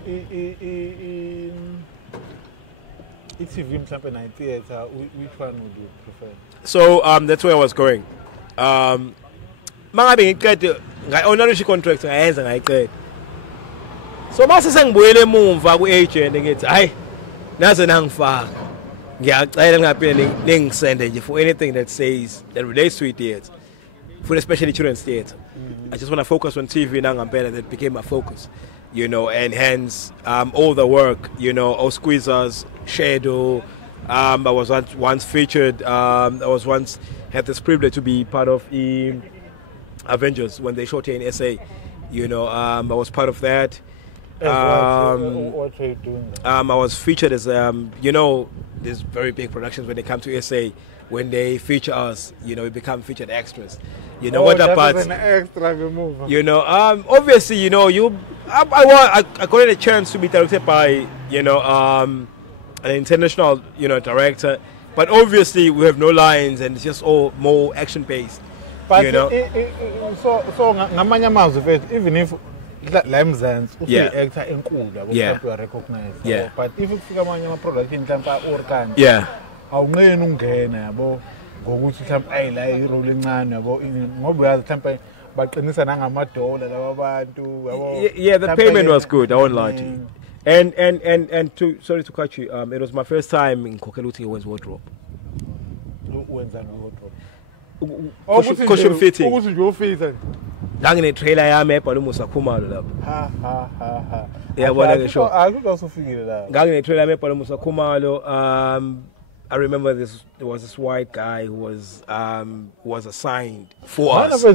ETV and theater, which one would you prefer? So that's where I was going. I honorary contract so mase sengibuyele emumva ku-agent ngithi hayi naze nangifaka ngiyacela ngaphela ningisende nje for anything that says that relates to theatre, for especially children's theatre. I just want to focus on TV now. That became my focus, you know, and hence all the work, you know, all Squeezers, Shadow. I was once featured. I was once had this privilege to be part of Avengers when they shot here in SA. You know, I was part of that. What are you doing? I was featured as you know, these very big productions when they come to SA. When they feature us, you know, we become featured extras. You know what about? An extra move. You know, obviously, you know, I got a chance to be directed by, you know, an international, you know, director. But obviously, we have no lines, and it's just all more action based. But you know, even if Lemzans, actor in cool, you are recognized. Yeah. But if you figure out production, yeah. I'll go ukuthi mhlawumbe ayila rolling nane yabo ngoba uyazithemba baqinisa nangamadola laba bantu yabo. Yeah, the payment was good, I won't lie to you. And to sorry to cut you, it was my first time in Kokeluti was wardrobe. Wenzani wardrobe? Costume fitting. Ukuthi nje ufitha. La ngine trailer yami ebhala Musa Khumalo lapho. Ha. Yabona ke show. Akuzo ufikile la. Ngine trailer yami ebhala Musa Khumalo. I remember there was this white guy who was assigned for us. Sorry,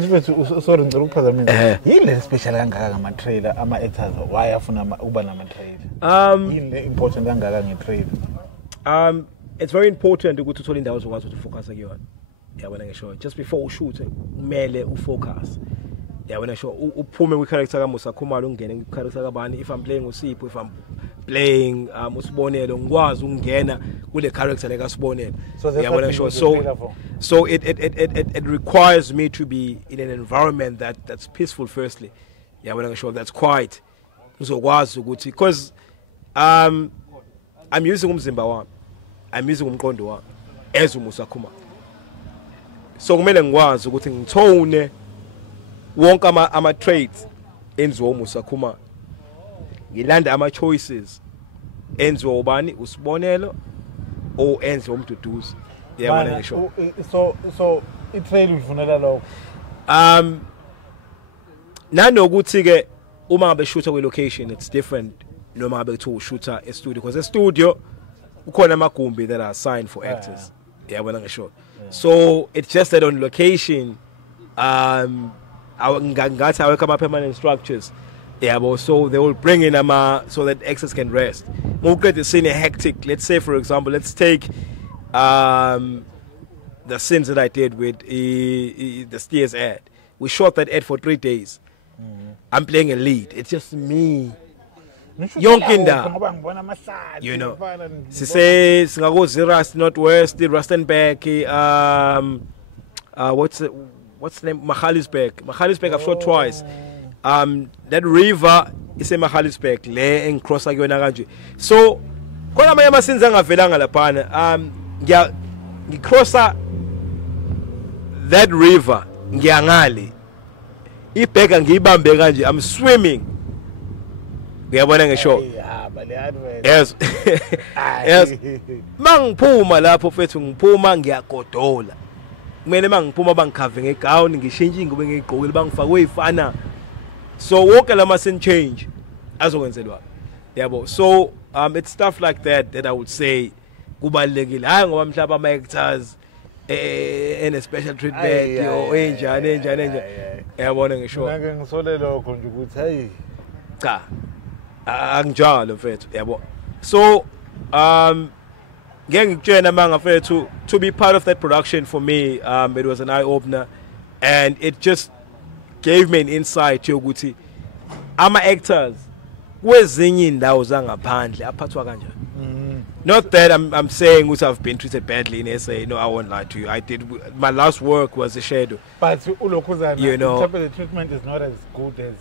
ngikuphazamisa. Yile special kangaka ngama trailer ama actors why afuna uba nama trailer? Yile important kangaka nge trailer. It's very important ukuthi uthole indawo zokwazi ukuthi focus kuyona. Yabona ngisho just before ushooting kumele ufocus. Yabona ngisho uphume kwi character ka Musa Khumalo ungene kwi character kabani, if I'm playing uSipho, if I'm playing usibonelo ngikwazi ukungena kule character like asibonelo. So it requires me to be in an environment that's peaceful firstly. Yabona ngisho that's quiet. Uzokwazi ukuthi because I'm using umzimba wami. I'm using umqondo wami as uMusa Khumalo. So kumele ngikwazi ukuthi ngithone wonke ama traits enziwa uMusa Khumalo. ngilanda ama choices enziwa ubani usibonelo o enziwa umduduzi yabona ngisho so itrail ufunela lokho nanokuthi ke uma ngabe shoota kwe location it's different noma ngabe kuthiwa ushoota e studio because e studio ukhona amagumbi that are assigned for actors yabona ngisho so it's just that on location ngathi awekho ama permanent structures yabo so they will bring in so that actors can rest more the scene hectic. Let's say for example let's take the scenes that I did with the Steers ad. We shot that ad for 3 days. I'm playing a lead. It's just me. Yonkinda. You know. She says singago Rust Northwest, the Rustenburg, what's the name? Mahalisburg I've shot twice. That river is a Mahalisburg. Le and cross agona kanje. So khona amanye ama scenes angavelanga laphana. Ngicrossa that river ngiyangale ibheka ngiyibambe kanje I'm swimming uyabona ngisho yes yes mangiphuma lapho fethu ngiphuma ngiyagodola kumele mangiphuma bangikhave ngegown ngishintshe ingubo ngigqokile bangifake oyifana so wonke lama scene change azokwenzelwa yabo so it's stuff like that I would say kubalekile hayi ngoba mhlawumbe ama actors in a special treatment yo enjani yabona ngisho ngeke ngisole lokho nje ukuthi hey cha anginjalo mfethu yabo so ngeke ngikutshena manga mfethu to be part of that production for me it was an eye opener and it just gave me an insight yokuthi ama actors kwezinye indawo zangaphandle aphathwa kanjani. Not that I'm saying I've been treated badly in SA. No, I won't lie to you. I did. My last work was a shadow. But you know, the treatment is not as good as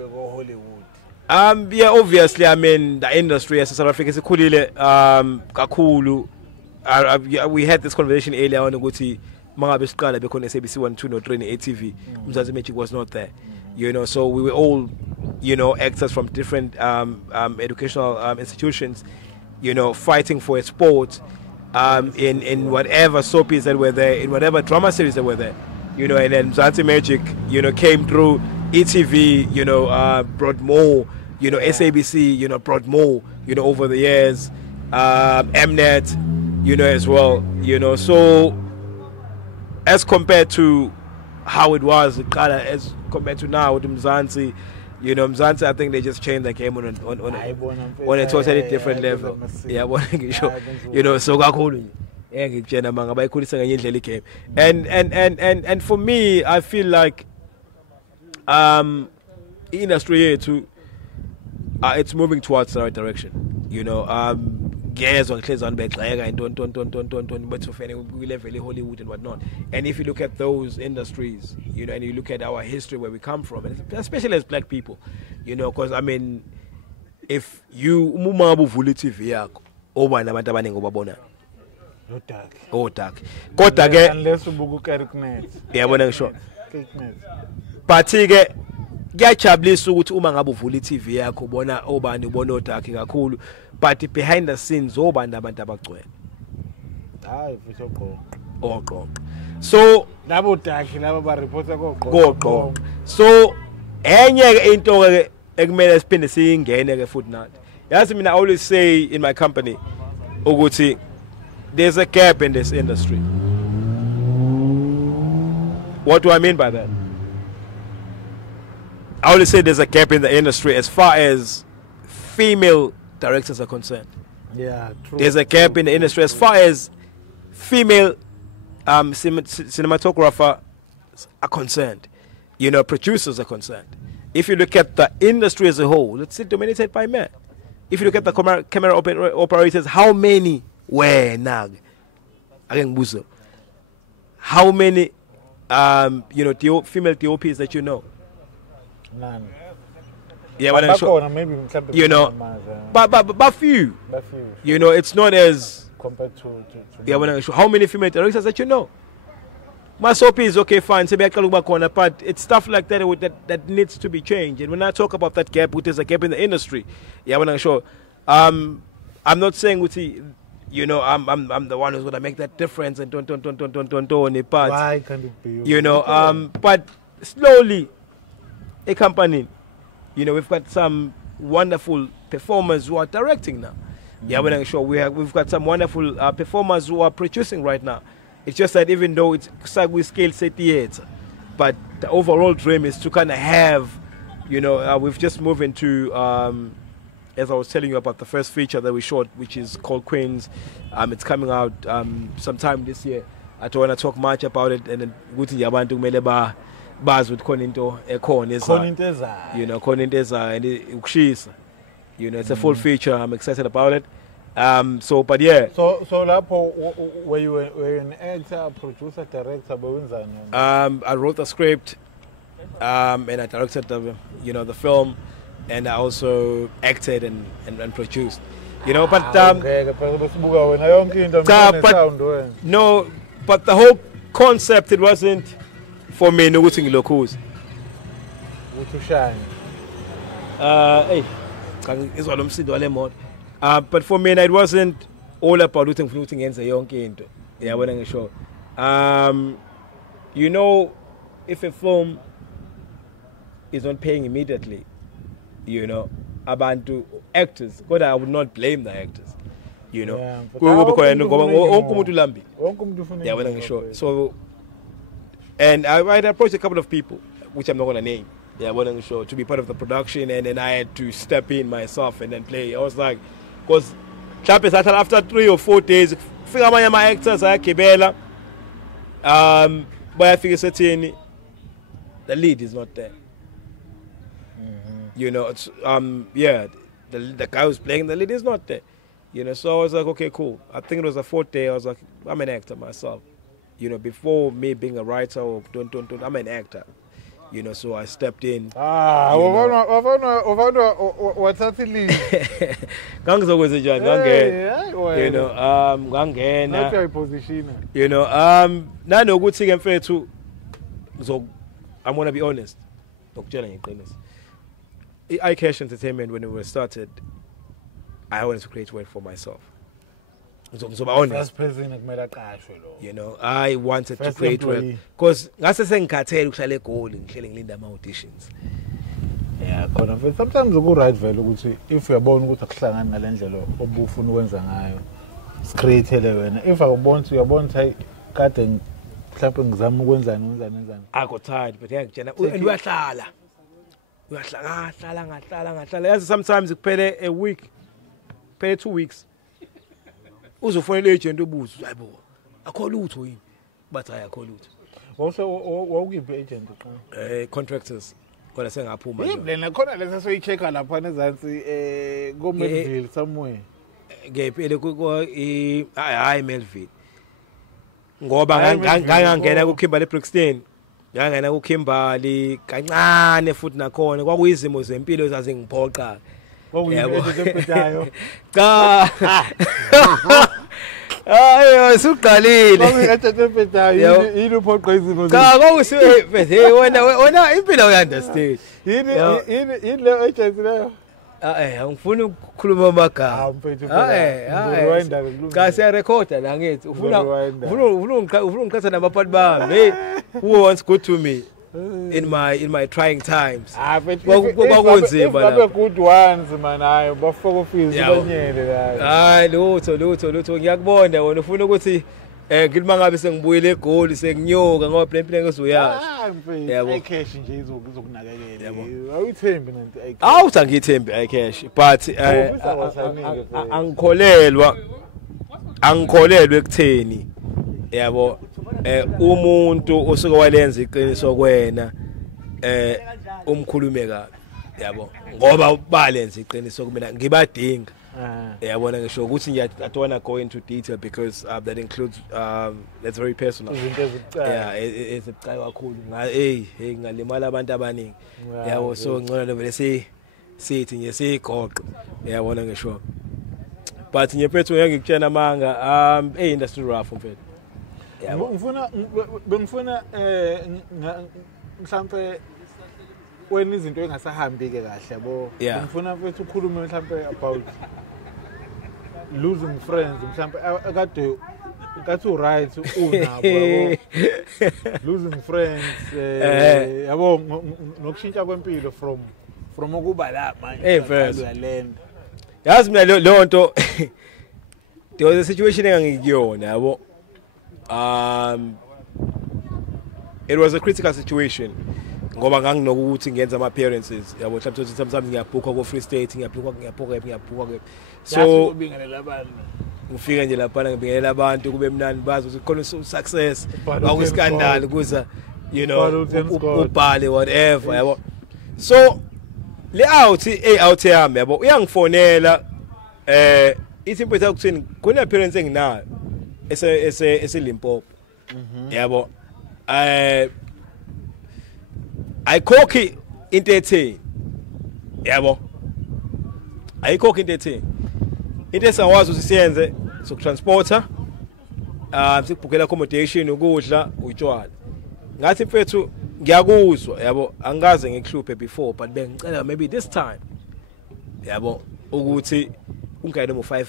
Hollywood. Yeah, obviously. I mean, the industry as South Africa is kakulu. We had this conversation earlier on. Ukuthi mangabe siqala bekhona SABC 1 2 no 3 in ETV. Mzansi Magic was not there. You know, so we were all, you know, actors from different educational institutions, you know, fighting for a sport in whatever soapies that were there, in whatever drama series that were there, you know, and then Mzansi Magic, you know, came through. ETV, you know, brought more, you know, SABC, you know, brought more, you know, over the years, Mnet, you know, as well, you know, so as compared to how it was, as compared to now with Mzansi, you know, Mzansi, I think they just changed the game on a totally different level. Yeah, you know, so and for me, I feel like industry here too, it's moving towards the right direction. You know, gas on clears on back and don't but so we live in Hollywood and whatnot. And if you look at those industries, you know, and you look at our history where we come from, and especially as black people, you know, because I mean, if you mumabu vuli TV yako, oba nabantu abaningi obabona. Dark. Kodwa ke unless ubuka Kirknet. Yabona ngisho. But ke kuyajabulisa ukuthi uma ngabe uvula iTV yakho ubona obani ubona odark kakhulu but behind the scenes obani abantu abagcwele hayi futhi oqoqo so labo dark labo ba reporter koqoqo so enye ke into ke ekumele siphinde singene ke futhi nathi yazi mina I always say in my company ukuthi there's a gap in this industry. What do I mean by that? I always say there's a gap in the industry as far as female directors are concerned. Yeah, true. There's a gap in the industry as far as female cinematographers are concerned. You know, producers are concerned. If you look at the industry as a whole, it's still dominated by men. If you look at the camera operators, how many were nag? Again, Musa. How many, you know, female DOPs that you know? None. Yeah, but maybe you know, but few. You know, it's not as compared to yeah. How many female directors that you know? My soap is okay, fine. But it's stuff like that needs to be changed. And when I talk about that gap, there's a gap in the industry. Yeah, when I'm sure. I'm not saying you know, I'm the one who's gonna make that difference and don't. But why can't it be you know, but slowly, a company, you know, we've got some wonderful performers who are directing now. Yeah, when I'm sure we've got some wonderful performers who are producing right now. It's just that even though it's like we scale say theater, but the overall dream is to kind of have, you know, we've just moved into, as I was telling you about the first feature that we shot, which is called Queens. It's coming out sometime this year. I don't want to talk much about it, and then yabantu kumele baz with Koninto Koninteza. You know, Koninteza and Ukshisa. You know, it's a full feature. I'm excited about it. But yeah. So Lapo, were you an actor, producer, director, I wrote the script, and I directed the film, and I also acted and produced. You know, but no, but the whole concept, it wasn't for me. No good thing, locals. Hey, it's all I'm saying. But for me, it wasn't all about looting against a young kid. Yeah, when I'm sure. You know, if a film is not paying immediately, you know, about to actors, God, I would not blame the actors. You know, yeah, when I'm sure. So, and I approached a couple of people, which I'm not going to name. Yeah, when I'm sure, to be part of the production, and then I had to step in myself and then play. I was like, because after 3 or 4 days, figure my actors are Kibela. But I figure certain the lead is not there. You know, it's yeah, the guy who's playing the lead is not there. You know, so I was like, okay, cool. I think it was the 4th day. I was like, I'm an actor myself. You know, before me being a writer or don't, I'm an actor. You know, so I stepped in. What's that lead? You know, not your position. You know, now no good thing and fair too. So I'm gonna be honest. iCash Entertainment, when it was started, I wanted to create work for myself. So I'm honest. You know, I wanted to create work because that's the thing. Cartel ushale goal in killing Linda auditions. Yeah, sometimes you go right value. If you're born with a clan and Malangelo or Buffon wins and I create if I want to, you're born to cut and clapping some wins and I got tired, but yeah, we are sometimes you pay a week, pay 2 weeks. Also, for an agent, I call you to him, but I call you. Also, what give agent? Contractors. Because I say I pull my. Then let's say check on upon us and go Melville somewhere. Gay pay the go I Melville. Ngoba ngangena ku Kimberley Brixton. Ngangena ku Kimberley kancane futhi nakhona kwakuyizimo zempilo zazingiphoqa. Cha. Hayi usuqalile. Yini uphoqa izimo. Cha kwakusiwe wena impilo uyanderstand. Yini le agency leyo. Angifuni ukukhuluma amagama. Cha siya recorder la ngithi ufuna ungikhatha nabaphathi bami. Hey, who wants good to me in my trying times. Kwakunzima la. Babe good ones man hayi bafoko office banyele la. Hayi lutho ngiyakubona wena ufuna ukuthi ngithi mangabe sengibuyele egoli senginyoka ngoba plan ngizoyazi. Yabo. iCash nje izokunakekela. Yabo. Awuyithembi nanti iCash. Awuthi angiyithembi iCash but angikholelwe ekutheni. Yabo. Umuntu osuke walenza iqiniso kwena umkhulume kabi. Yabo. Ngoba balenza iqiniso kumina ngibadinga. Yabona ngisho ukuthi I don't want to go into detail because that includes that's very personal. Yeah, it's a kakhulu. Hey ngalimala abantu abaningi. Yabo so ngcono vele sithi nje sigoqo. Yabona ngisho. But nyephethu ngeke ngikutshena manga industry rough mfethu. Ngifuna mhlambe wena izinto engasahambi ke kahle yabo. Ngifuna mfethu ukhulume mhlambe about losing friends mhlambe akade kathi right unabo losing friends yabo nokushintsha kwempilo from ukuba la manje uyalenda. Yazi mina lo nto there was a situation engangikuyona yabo. It was a critical situation ngoba nganginokuthi ngenza ama appearances yabo mhlawumbe sometimes ngiyabhuka ko Free State ngiyabhuka so ubingelela abantu ngifika nje lapha ngibingelela abantu kube mnandi bazi ukuthi khona success akuskandal kuza you know ubhale whatever yabo. So le out yami yabo uyangifonela ithi impetha ukuthini khona appearance enginayo ese Limpopo yabo. Ayikhokhi into etheni yabo, ayikhokhi into etheni. Into esawazi ukuthi siyenze sokutransporter sikubhukela accommodation ukudla utshwala. Ngathi mfethu ngiyakuzwa yabo, angikaze ngikuhluphe before but bengicela maybe this time yabo ukuthi ungayile mo 5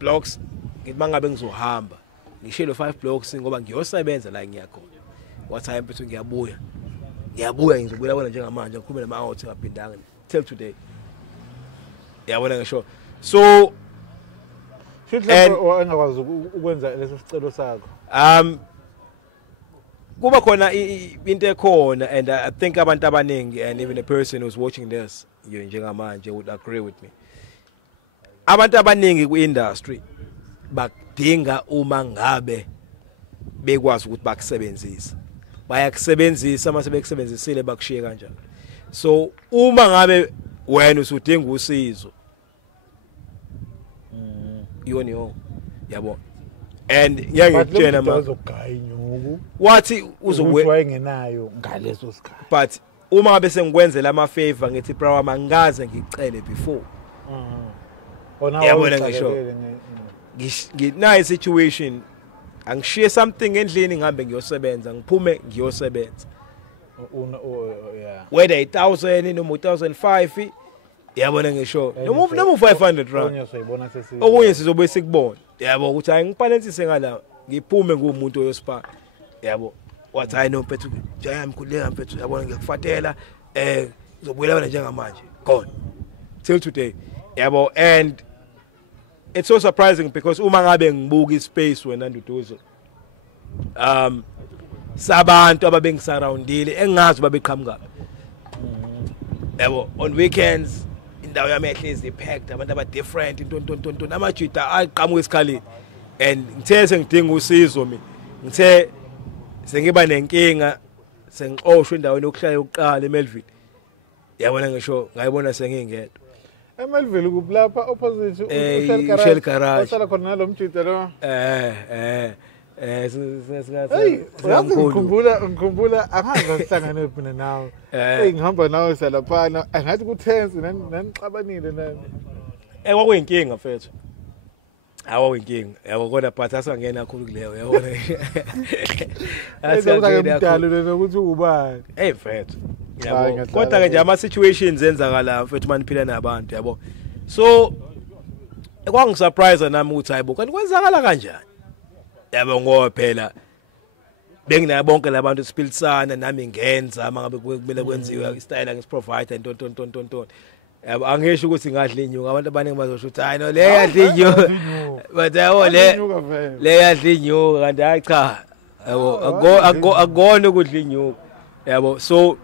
blocks ngithi mangabe ngizohamba ngishilo 5 blocks ngoba ngiyosebenza la ngiyakhona. What time mfethu ngiyabuya ngizobuya wena njengamanje ngikhuluma nama-out ngaphindanga till today yabona ngisho. So engakwazi ukwenza leso sicelo sakho kuba khona into ekhona, and I think abantu abaningi and even a person who's watching this njengamanje would agree with me. Abantu abaningi ku-industry bakudinga uma ngabe bekwazi ukuthi bakusebenzise, bayakusebenzisa mase bekusebenzisile bakushiye kanjani. So uma ngabe wena usudinga usizo you on your own yabo, and ngiyakutshela manje wathi uzowengenayo ngaleso sikhathi, but uma ngabe sengikwenzela ama favor ngithi bro mangaze ngicele before yabona ngisho nginayo situation angishiye something endlini ngihambe ngiyosebenza ngiphume ngiyosebenza whether 1000 noma 1005 yabona ngisho noma 500 rand okunye sizobe sikubona yabo ukuthi hayi ngipalensise ngala ngiphume ngumuntu oyospa yabo wathi hayi no mfethu jayami khuleka mfethu yabona ngikufatela ngizobuyela wena njengamanje gone till today yabo. And it's so surprising because uma ngabe ngibuka ispace wena Nduduzo sabantu ababengisurroundile engazi babeqhamuka yabo on weekends indawo yami ehlezi packed abantu aba different into amajita aqhamuka esikhaleni, and ngithe sengidinga usizo mina ngithe sengiba nenkinga sengixoshwe endaweni yokuhlala yokuqala eMelville yabona ngisho ngayibona sengingedwa eMelville kuphi opposite uShell Garage osala khona nalomjita lo ngikhumbula angazi sihlangane phina nawe ngihamba nawe salaphana angathi kutense nanixabanile nani kwakuyinkinga mfethu awawinkinga yabo, kodwa but asangena kakhulu kuleyo yabona asangena nokuthi ubani mfethu yabo, kodwa ke nje ama situations enzakala mfethu maniphila nabantu yabo. So ekwangisurprise nami ukuthi hayibo kanti kwenzakala kanjani yabo, ngoba phela benginayo bonke labantu siphilisana nami ngenza mangabe kumele kwenziwe istyle ngisiprovide ntontontontonton yabo. Angisho ukuthi ngadla inyuka, abantu abaningi bazosho ukuthi hayi no le yadla inyuka but yabo le yadla inyuka kanti hayi cha yabo akukona ukudla inyuka yabo. So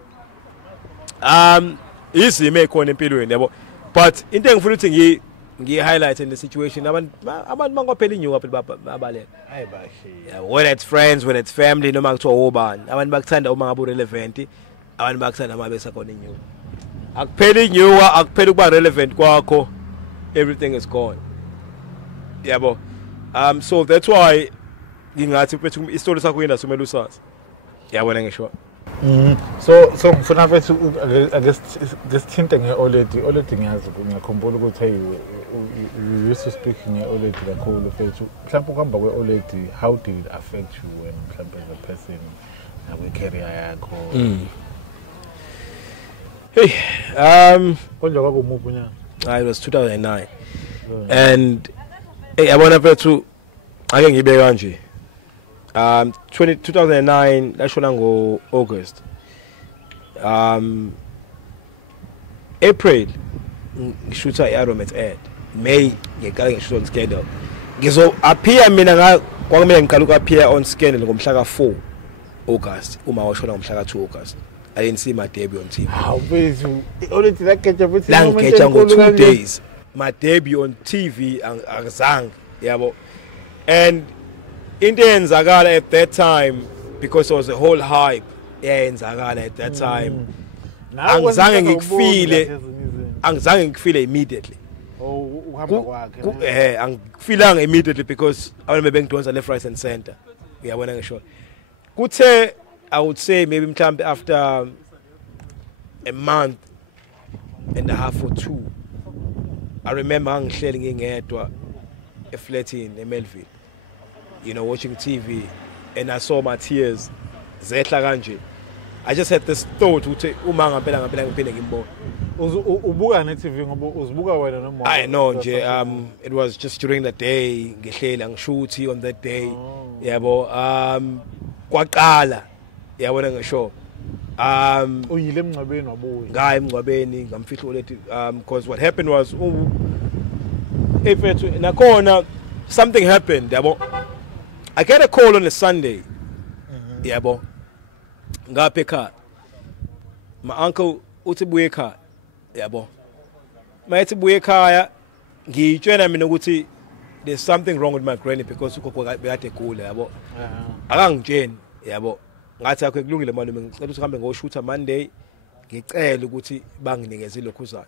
izimo ekhona empilweni yabo, but into engifuna ukuthi ngi-highlight in the situation abantu bangophela inyuka phela babaleka hayi bashiya, whether it's friends, whether it's family, noma kuthiwa ubani abantu bakuthanda uma ngabe relevant, abantu bakuthanda uma besakhona inyuka. Akuphela inyuka, akuphela ukuba relevant kwakho, everything is gone yabo. So that's why ngingathi mfethu istory sakho yena sumela usazi yabona ngisho So ngifuna mfethu ngesithinte ngeoledi ngiyazi ngiyakhumbula ukuthi you used to speak ngeoledi kakhulu mfethu mhlawumbe ukuhamba kweoledi how did it affect you when mhlawumbe as a person nakwi-career yakho konje kwakumuphi unyaka it was 2009 and yabona mfethu ake ngibe kanje 2009 lashona ngo August April ngishuta i-Aromat ad May ngekala ngishuta on schedule ngizo appear mina kwakumele ngiqala ukappear on schedule ngomhla ka4 August uma washona ngomhla ka2 August I didn't see my debut on TV how busy already that catch up with ngo 2 days my debut on TV angizange yabo and into yenzakala at that time because it was a whole hype yenzakala at that time angizange ngikufile immediately uhamba kwakhe angifilanga immediately because abantu bengidonsa left right and center uyabona ngisho kuthe I would say maybe mhlambe after a month and a half or 2 I remember ngihleli ngingedwa eflatini eMelville you know watching TV and I saw my tears zehla kanje I just had this thought ukuthi uma ngempela ngiphinde ngimbone ubuka ne TV ngoba uzibuka wena noma I know nje it was just during the day ngihleli angishuthi on that day yabo kwaqala yabona ngisho uyile emncwabeni wabuya ngaye emncwabeni ngamfihlo ulethi because what happened was if nakhona something happened yabo I get a call on a Sunday yabo ngapha ekhaya my uncle uthi buye ekhaya yabo mayethi buye ekhaya ngitshela mina ukuthi there's something wrong with my granny because ugogo bekade egula yabo akangitsheni yabo ngathi akho kulungile malume ngicela ukuthi hambe ngoshutha Monday ngicela ukuthi banginikeze lokhuzana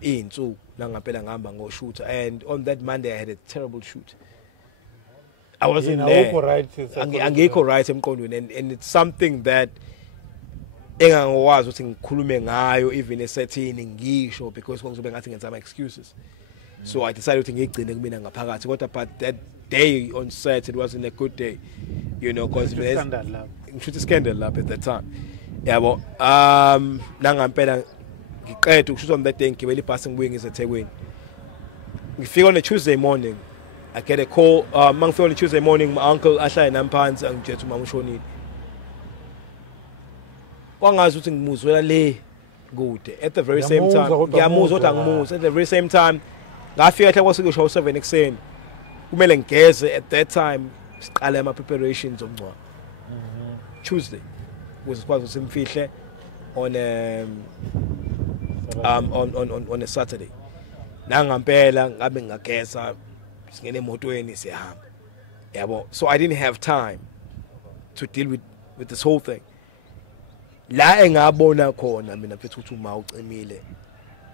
insuku la ngempela ngihamba ngoshutha and on that Monday I had a terrible shoot I wasn't there angikho right emqondweni and it's something that engangikwazi ukuthi ngikhulume ngayo even esethini ngisho because kongizobe ngathi ngenza ama excuses so I decided to ngigcine kumina ngaphakathi kodwa but that day on set it wasn't a good day you know because ngishuthi scandal lapha at that time yabo nangempela ngiqeda ukushuta on that day ngibele ibhasi ngibuye ngizeThekwini ngifika on a Tuesday morning I get a call mangifika on a Tuesday morning my uncle ahlala nami phansi angitshela uma ushonile kwangazi ukuthi ngimuzwela le kude at the very same time ngiyamuzwa kodwa angimuzwa at the very same time ngafika ekhaya kwasekusho 7 ekseni kumele ngigeze at that time siqala ama preparations omncwa Tuesday was sikwazi usimfihle on on a Saturday nangempela ngabe ngageza singene emotweni siyahamba yabo so I didn't have time to deal with this whole thing la engabona khona mina mfethu ukuthi uma ucimile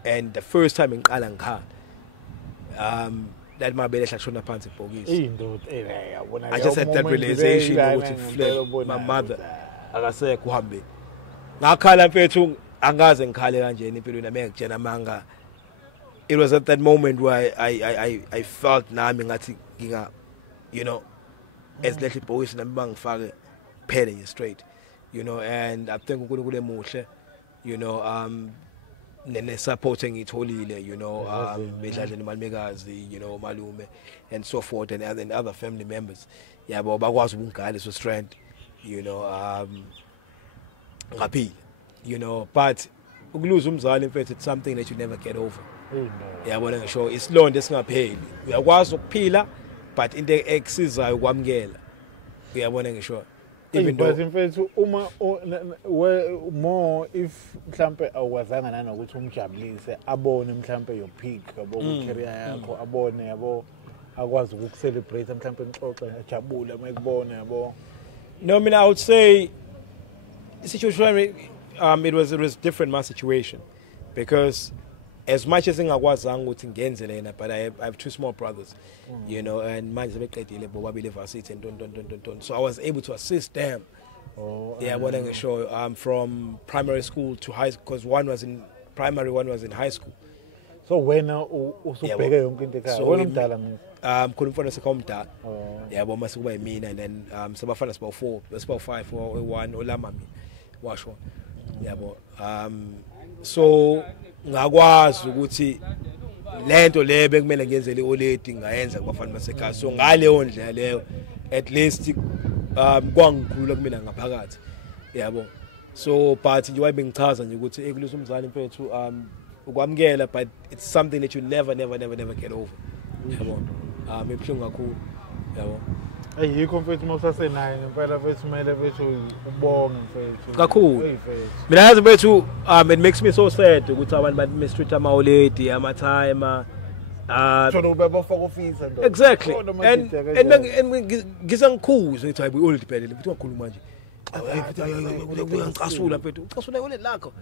and the first time ngiqala ngikhala that mabele hlashona phansi ibhokisi yabona I just had that realization ukuthi my mother akasekho uhambe ngakhala mfethu angaze ngikhale kanjeni impilweni nami ngitshena manga it was at that moment where I felt nami ngathi nginga you know as little boys nami bangifake phele nje straight you know and I think uNkulunkulu emuhle you know nene support engitholile you know bedladla nemalumekazi you know malume and so forth and other family members yabo bakwazi ukungala so strength you know ngaphila you know but ukuluza umzali mfethu it's something that you never get over yabona ngisho isilonde singapheli uyakwazi ukuphila but into exisizayo kwamkela uyabona ngisho even though mfethu uma more if mhlambe awazanga nanokuthi umjabulise abone mhlambe your peak yabo career yakho abone yabo akwazi ukucelebrate mhlambe nixoxe ajabule mayikubona yabo no I mean I would say the situation it was different my situation because as much as engakwazanga ukuthi ngenze lena but I have 2 small brothers you know and manje sebeqedile bobabili varsity and so I was able to assist them Yeah, when I show from primary school to high school, because one was in primary, one was in high school. So when usubheke yonke into ekhaya wena umdala mina khona umfana sekhomdala yabo mase kuba yimina and then sabafana siba 4 siba 5 or 1 olama mina washo yabo so ngakwazi ukuthi lento le bekumele ngenzele oledi ngayenza kubafana basekhaya so ngaleyo ndlela leyo at least kwangikhulula kumina ngaphakathi yabo so but nje wayengichaza nje ukuthi ekulisa umzali mfethu ukwamkela but it's something that you never get over yabo ebhlungu kakhulu yabo ayikho mfethu mawusasenayo ngempela mfethu kumele mfethu ubonge mfethu kakhulu mina yazi mfethu it makes me so sad ukuthi abantu bathi mistreat ama-oledi ama-timer shona ubebafaka ofisa ndo exactly and ngisangikhuze ngithi hayi oledi phela mfethu ungakhuluma manje uyangicasula mfethu ucasula oledi lakho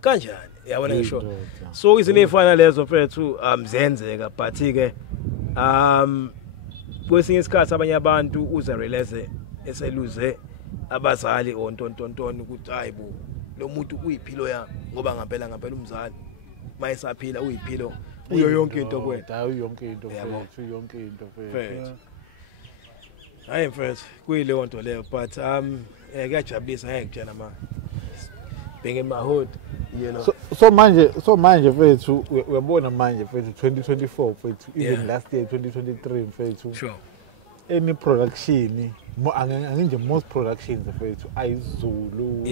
kanjani yabona ngisho so izini efana lezo mfethu zenzeka but ke kwesinye isikhathi abanye abantu uza realize eseluze abazali ontontontoni ukuthi hayibo lo muntu uyiphilo yami ngoba ngempela umzali mayesaphila uyiphilo uyo yonke into kwethu yonke into mfethu yonke into mfethu hayi mfethu kuyileyo nto leyo but kuyajabulisa ngiyakutshela ma being in my hood you know so manje mfethu uyabona manje mfethu 2024 mfethu even last year 2023 mfethu sure any production anginje most productions mfethu ayizulu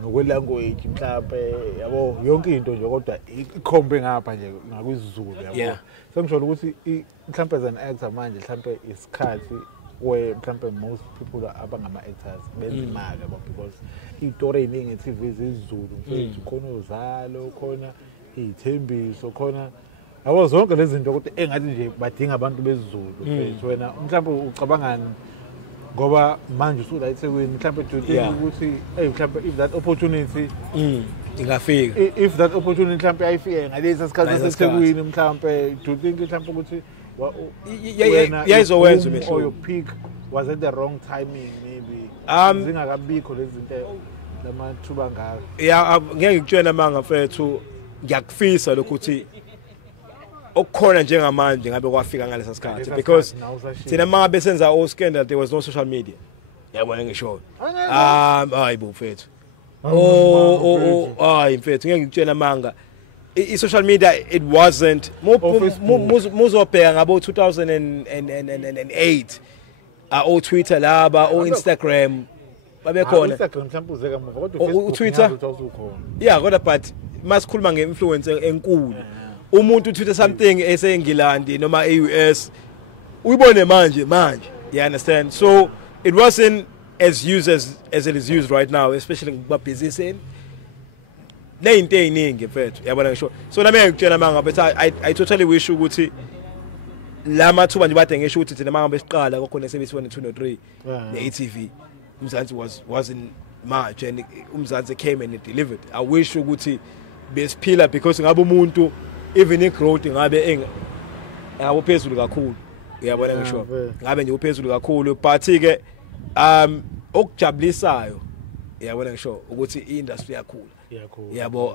ngokwelanguage mhlawumbe yabo yonke into nje kodwa ikhombe ngapha nje ngakwizulu yabo sengisho ukuthi mhlawumbe as an actor manje mhlawumbe isikhathi where mhlawumbe most people abangama actors benza imali yabo because istory eningi TV ezizulu mfethu khona uzalo khona izithembiso khona yabo zonke lezi zinto ukuthi engathi nje badinga abantu bezizulu mfethu wena mhlawumbe ucabangani ngoba manje usula eThekwini mhlawumbe ukuthi mhlawumbe if that opportunity ingafika if that opportunity mhlawumbe ayifike ngalezi sikhathi eThekwini mhlawumbe do you think mhlawumbe ukuthi yayizowenza umehluko or your peak was at the wrong timing maybe zingakabikho lezi zinto lamathuba ngalo ngeke ngikutshela manga mfethu ngiyakufisa lokuthi okukhona njengamanje ngabe kwafika ngalesa sikhathi because thina mangabe senza o scandal there was no social media yabona ngisho hayibo mfethu hayi mfethu ngeke ngikutshela manga i-social media it wasn't muzobheka ngabo 2008 o Twitter laba o Instagram babekhona Instagram mhlawumbe uzeka muva kodwa Facebook Twitter yeah kodwa but masikhuluma nge-influence enkulu umuntu utwitha something eseNgilandi noma e-US uyibone manje you understand so it wasn't as used as it is used right now especially kubabhizinisi neyinto eziningi mfethu yabona ngisho so nami ngikutshela manga but I totally wish ukuthi lama thuba nje bade ngisho ukuthi thina manga besiqala kokhona sebesibone 2 no 3 ne-ETV umzansi wasn't much and umzansi came and delivered I wish ukuthi besiphila because ngabe umuntu even i-growth ngabe phezulu kakhulu uyabona ngisho ngabe nje uphezulu kakhulu but ke okujabulisayo uyabona ngisho ukuthi i-industry yakhula yabo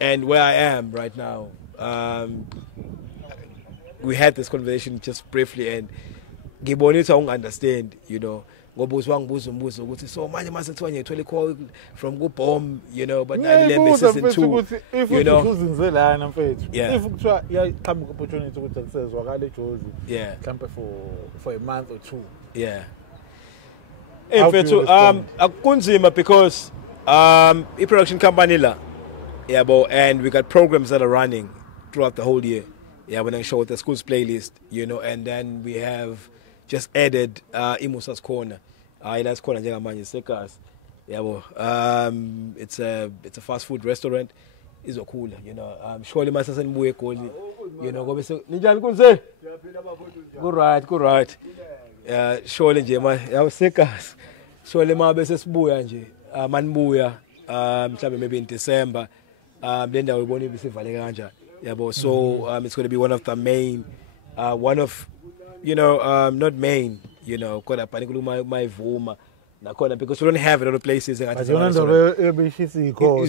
and where I am right now we had this conversation just briefly and ngibonisa ungunderstand you know ngoba usiwangibuza umbuzo ukuthi so manje mase kuthiwa ngiyithola i-call from kubomb you know but nalembe season 2 you know uzinzelana mfethu if kuthiwa iyaqhamuka opportunity ukuthi akusezwakala eJozi mhlawumbe for a month or two mfethu akunzima because i-production company la yabo and we got programs that are running throughout the whole year when I show the school's playlist you know and then we have just added Musa's corner that's corner njengamanje sekas yabo it's a fast food restaurant izokhula you know surely mase senibuye egoli you know ngoba ninjani kunze ku right surely nje yawo sekas surely mabe sesibuya nje manibuya mhlawumbe maybe in December le ndawo ibona ibisivaleka kanjani yabo so it's going to be one of the main one of you know not main you know, kodwa panikulu mayivuma nakhona because we don't have a lot of places but yona ndo ebishisi ikho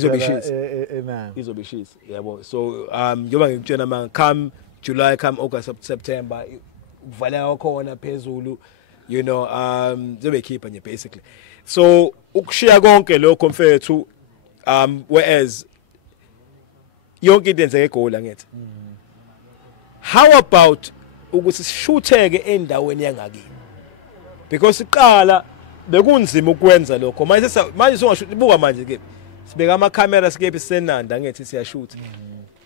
izobishisi yabo. So njoba ngikutshena manje come July, come August, September kuvaleka khona phezulu, you know, zobe keeper nje basically. So ukushiya konke lokho mfethu, whereas yonke into enzeke eGoli ngithi how about ukuthi sishutheke endaweni yangakini, because iqala bekunzima ukwenza lokho. Manje songashuthi buka manje ke sibeka ama camera sikepe senanda ngithi siyashoot,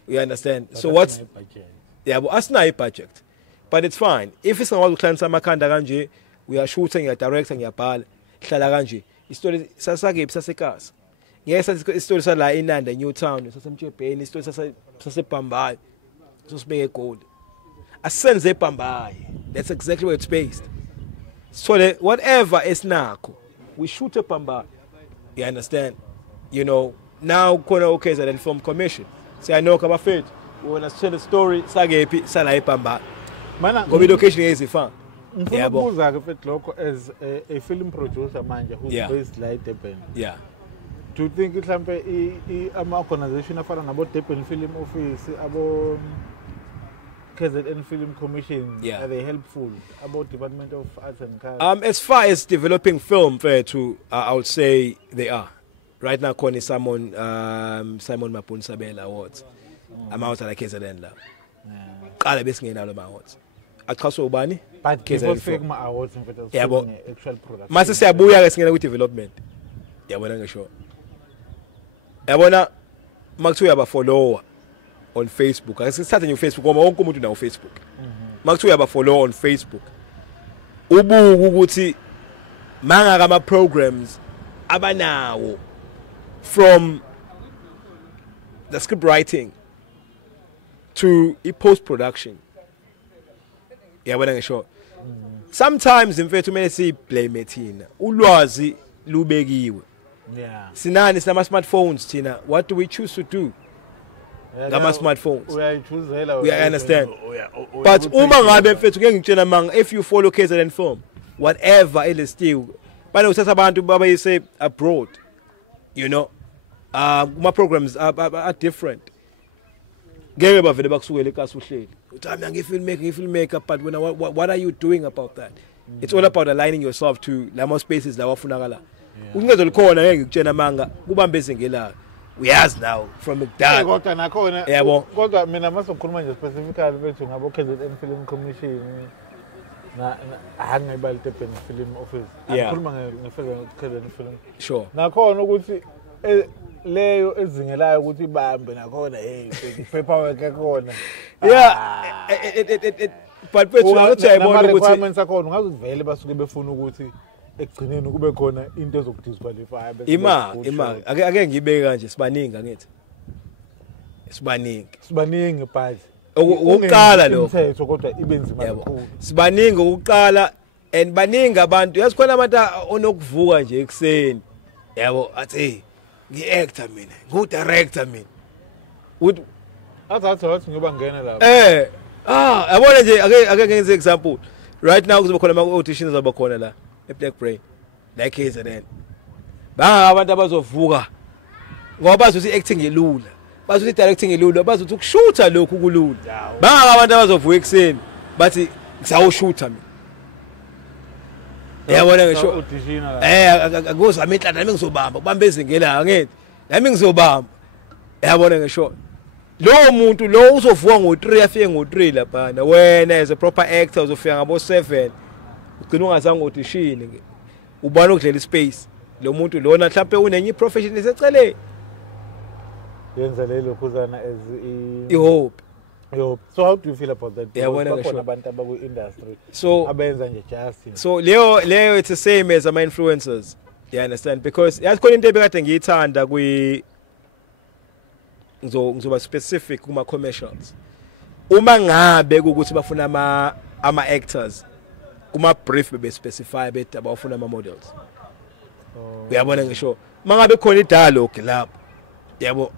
you understand. But so what's yabo asinayo budget, but it's fine if isingakwazi ukuhlanisa amakhanda kanje, uyashoota ngiyadirector ngiyabhala hlala kanje istory sasakephi sasekasa ngeke sathi istory sala eNanda Newtown sasemtshebheni istory sasebhambayi sosibeke eGoli asenze ebhambayi. That's exactly where it's based. So whatever esinakho we shoot ebhambayi, you understand, you know. Now khona KZN Film Commission siyaNoka abafethu wona sitshela story sakephi sala ebhambayi mana ngoba location ezifana. Ngifuna ukubuza ke mfethu lokho as a film producer manje who's based la eDurban. Yeah. Do you think mhlambe ama organization afana nabo Durban Film Office, abo KZN Film Commission, are they helpful about Department of Arts and Culture? As far as developing film, I would say they are. Right now, Connie Simon Mapun Sabela Awards. I'm out at the KZN now. Kala besingena alo awards. Akhaso ubani? But KZN Film Awards in fact actual production. Mase siyabuya ke singena ku development. Yabona ngisho. Yabona makuthiwa yaba follower on Facebook. Asithathe nje uFacebook ngoba wonke umuntu unawo Facebook. Makuthiwa yaba follow on Facebook. Ubuka ukuthi mangaka ama programs abanawo from the script writing to post production. Yabona ngisho. Sometimes in fact kumele si blame thina. Ulwazi lubekiwe. Yeah. Sinani sinama smartphones thina. What do we choose to do? Ngama smartphones. We understand. But uma ngabe mfethu ke ngitshela manga if you follow KZN Film, whatever it is still. Bana uthatha abantu baba yise abroad. You know, my programs are different. Ngeke bavele bakusukela eKasi uhleli. Uthami ngifilmmaker, but what are you doing about that? It's all about aligning yourself to lamo spaces la wafunakala. Ungezo likhona ngeke ngikutshena manga kubambe ezengela. We has now from McDonald. Kodwa nakhona kodwa mina masokhuluma nje specifically bethu ngabo KZN Film Commission na hangibali Durban Film Office. Ngikhuluma ngeKZN Film. Sure. Nakhona ukuthi leyo ezingelayo ukuthi ibambe nakhona paperwork ekhona. Yeah. But bethu ngathi ayibona ukuthi requirements akhona ngazivele basuke befuna ukuthi ekugcineni kube khona into ezokudisqualify bese ima ake ngibeke kanje sibaningi ngithi sibaningi but ukuqala lo umthetho kodwa ibenzima kakhulu sibaningi ukuqala and baningi abantu yazi khona abantu onokuvuka nje ekseni yabo athi ngi-actor mina ngu-director mina athi ngoba ngena lapho yabona nje ake ngenze example right now kuzoba khona ama-auditions azaba khona la eBlack Brain la KZN banga abantu abazovuka ngoba bazothi acting elula bazothi directing elula bazothi ukushoota lokhu kulula banga abantu abazovuka ekseni bathi ngisawushoota mina yabona ngisho akuzami inhlanhla nami ngizobamba kubamba ezingela ngithi nami ngizobamba yabona ngisho lo muntu lo uzovuka ngo3 afike ngo3 lapha wena as a proper actor uzofika ngabo 7 ugcina ungazange audition ke ubona ukudlela ispace lo muntu lona mhlawumbe unenye profession eseceleni yenza lelo khuzana as hope. So how do you feel about that? Bakhona abantu abaku industry so abenza nje just so leo it's the same as ama influencers, you understand, because yakhona into ebekade ngiyithanda ngizoba specific kuma commercials uma ngabe ukuthi bafuna ama actors kuma brief bebe specify beta bafuna ama models. Uyabona ngisho mangabe khona idialogue lapho yabo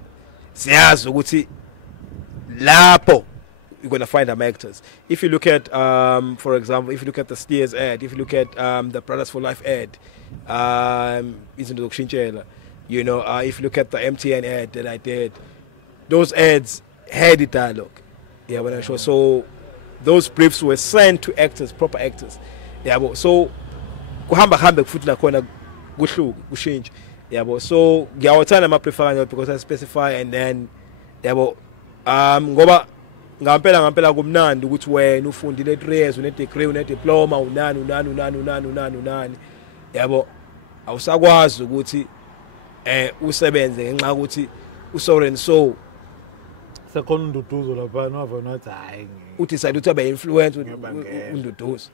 siyazi ukuthi lapho you're going to find them actors. If you look at, for example, if you look at the Steers ad, if you look at the Brothers for Life ad, if you look at the MTN ad that I did, those ads had the dialogue. Yeah, when I show. So those briefs were sent to actors, proper actors. Yeah, but so kuhamba futhi la khona kushintsha. Yeah, but so ngiyawuthanda ama prefer because I specify and then yabo ngoba ngampela kumnandi ukuthi wena ufundile 3 years une degree une diploma unani yabo awusakwazi ukuthi usebenze ngenxa ukuthi uso and so sekhona unduduzo lapha nova nathi hayi uthi side uthi abe influence unduduzo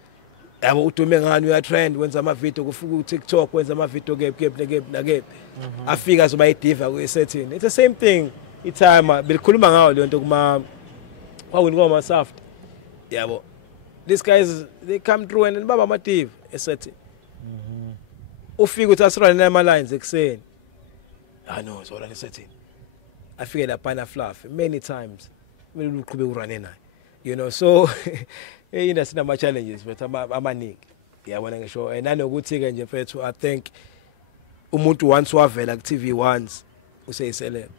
yabo udume ngani uya trend wenza ama video kufika ku TikTok wenza ama video kephi afika zoba idiva ku setting. It's the same thing itime bilikhuluma ngawo le nto kuma kwakungoma soft yabo these guys they come through and baba ama diva setting ufika uthi asirana nama lines ekseni no so la setting afike lapha na fluff many times kumele uqhube urane naye so industry nama challenges but amaningi yabona ngisho nanokuthi ke nje mfethu I think umuntu once wavela ku TV once useyiselele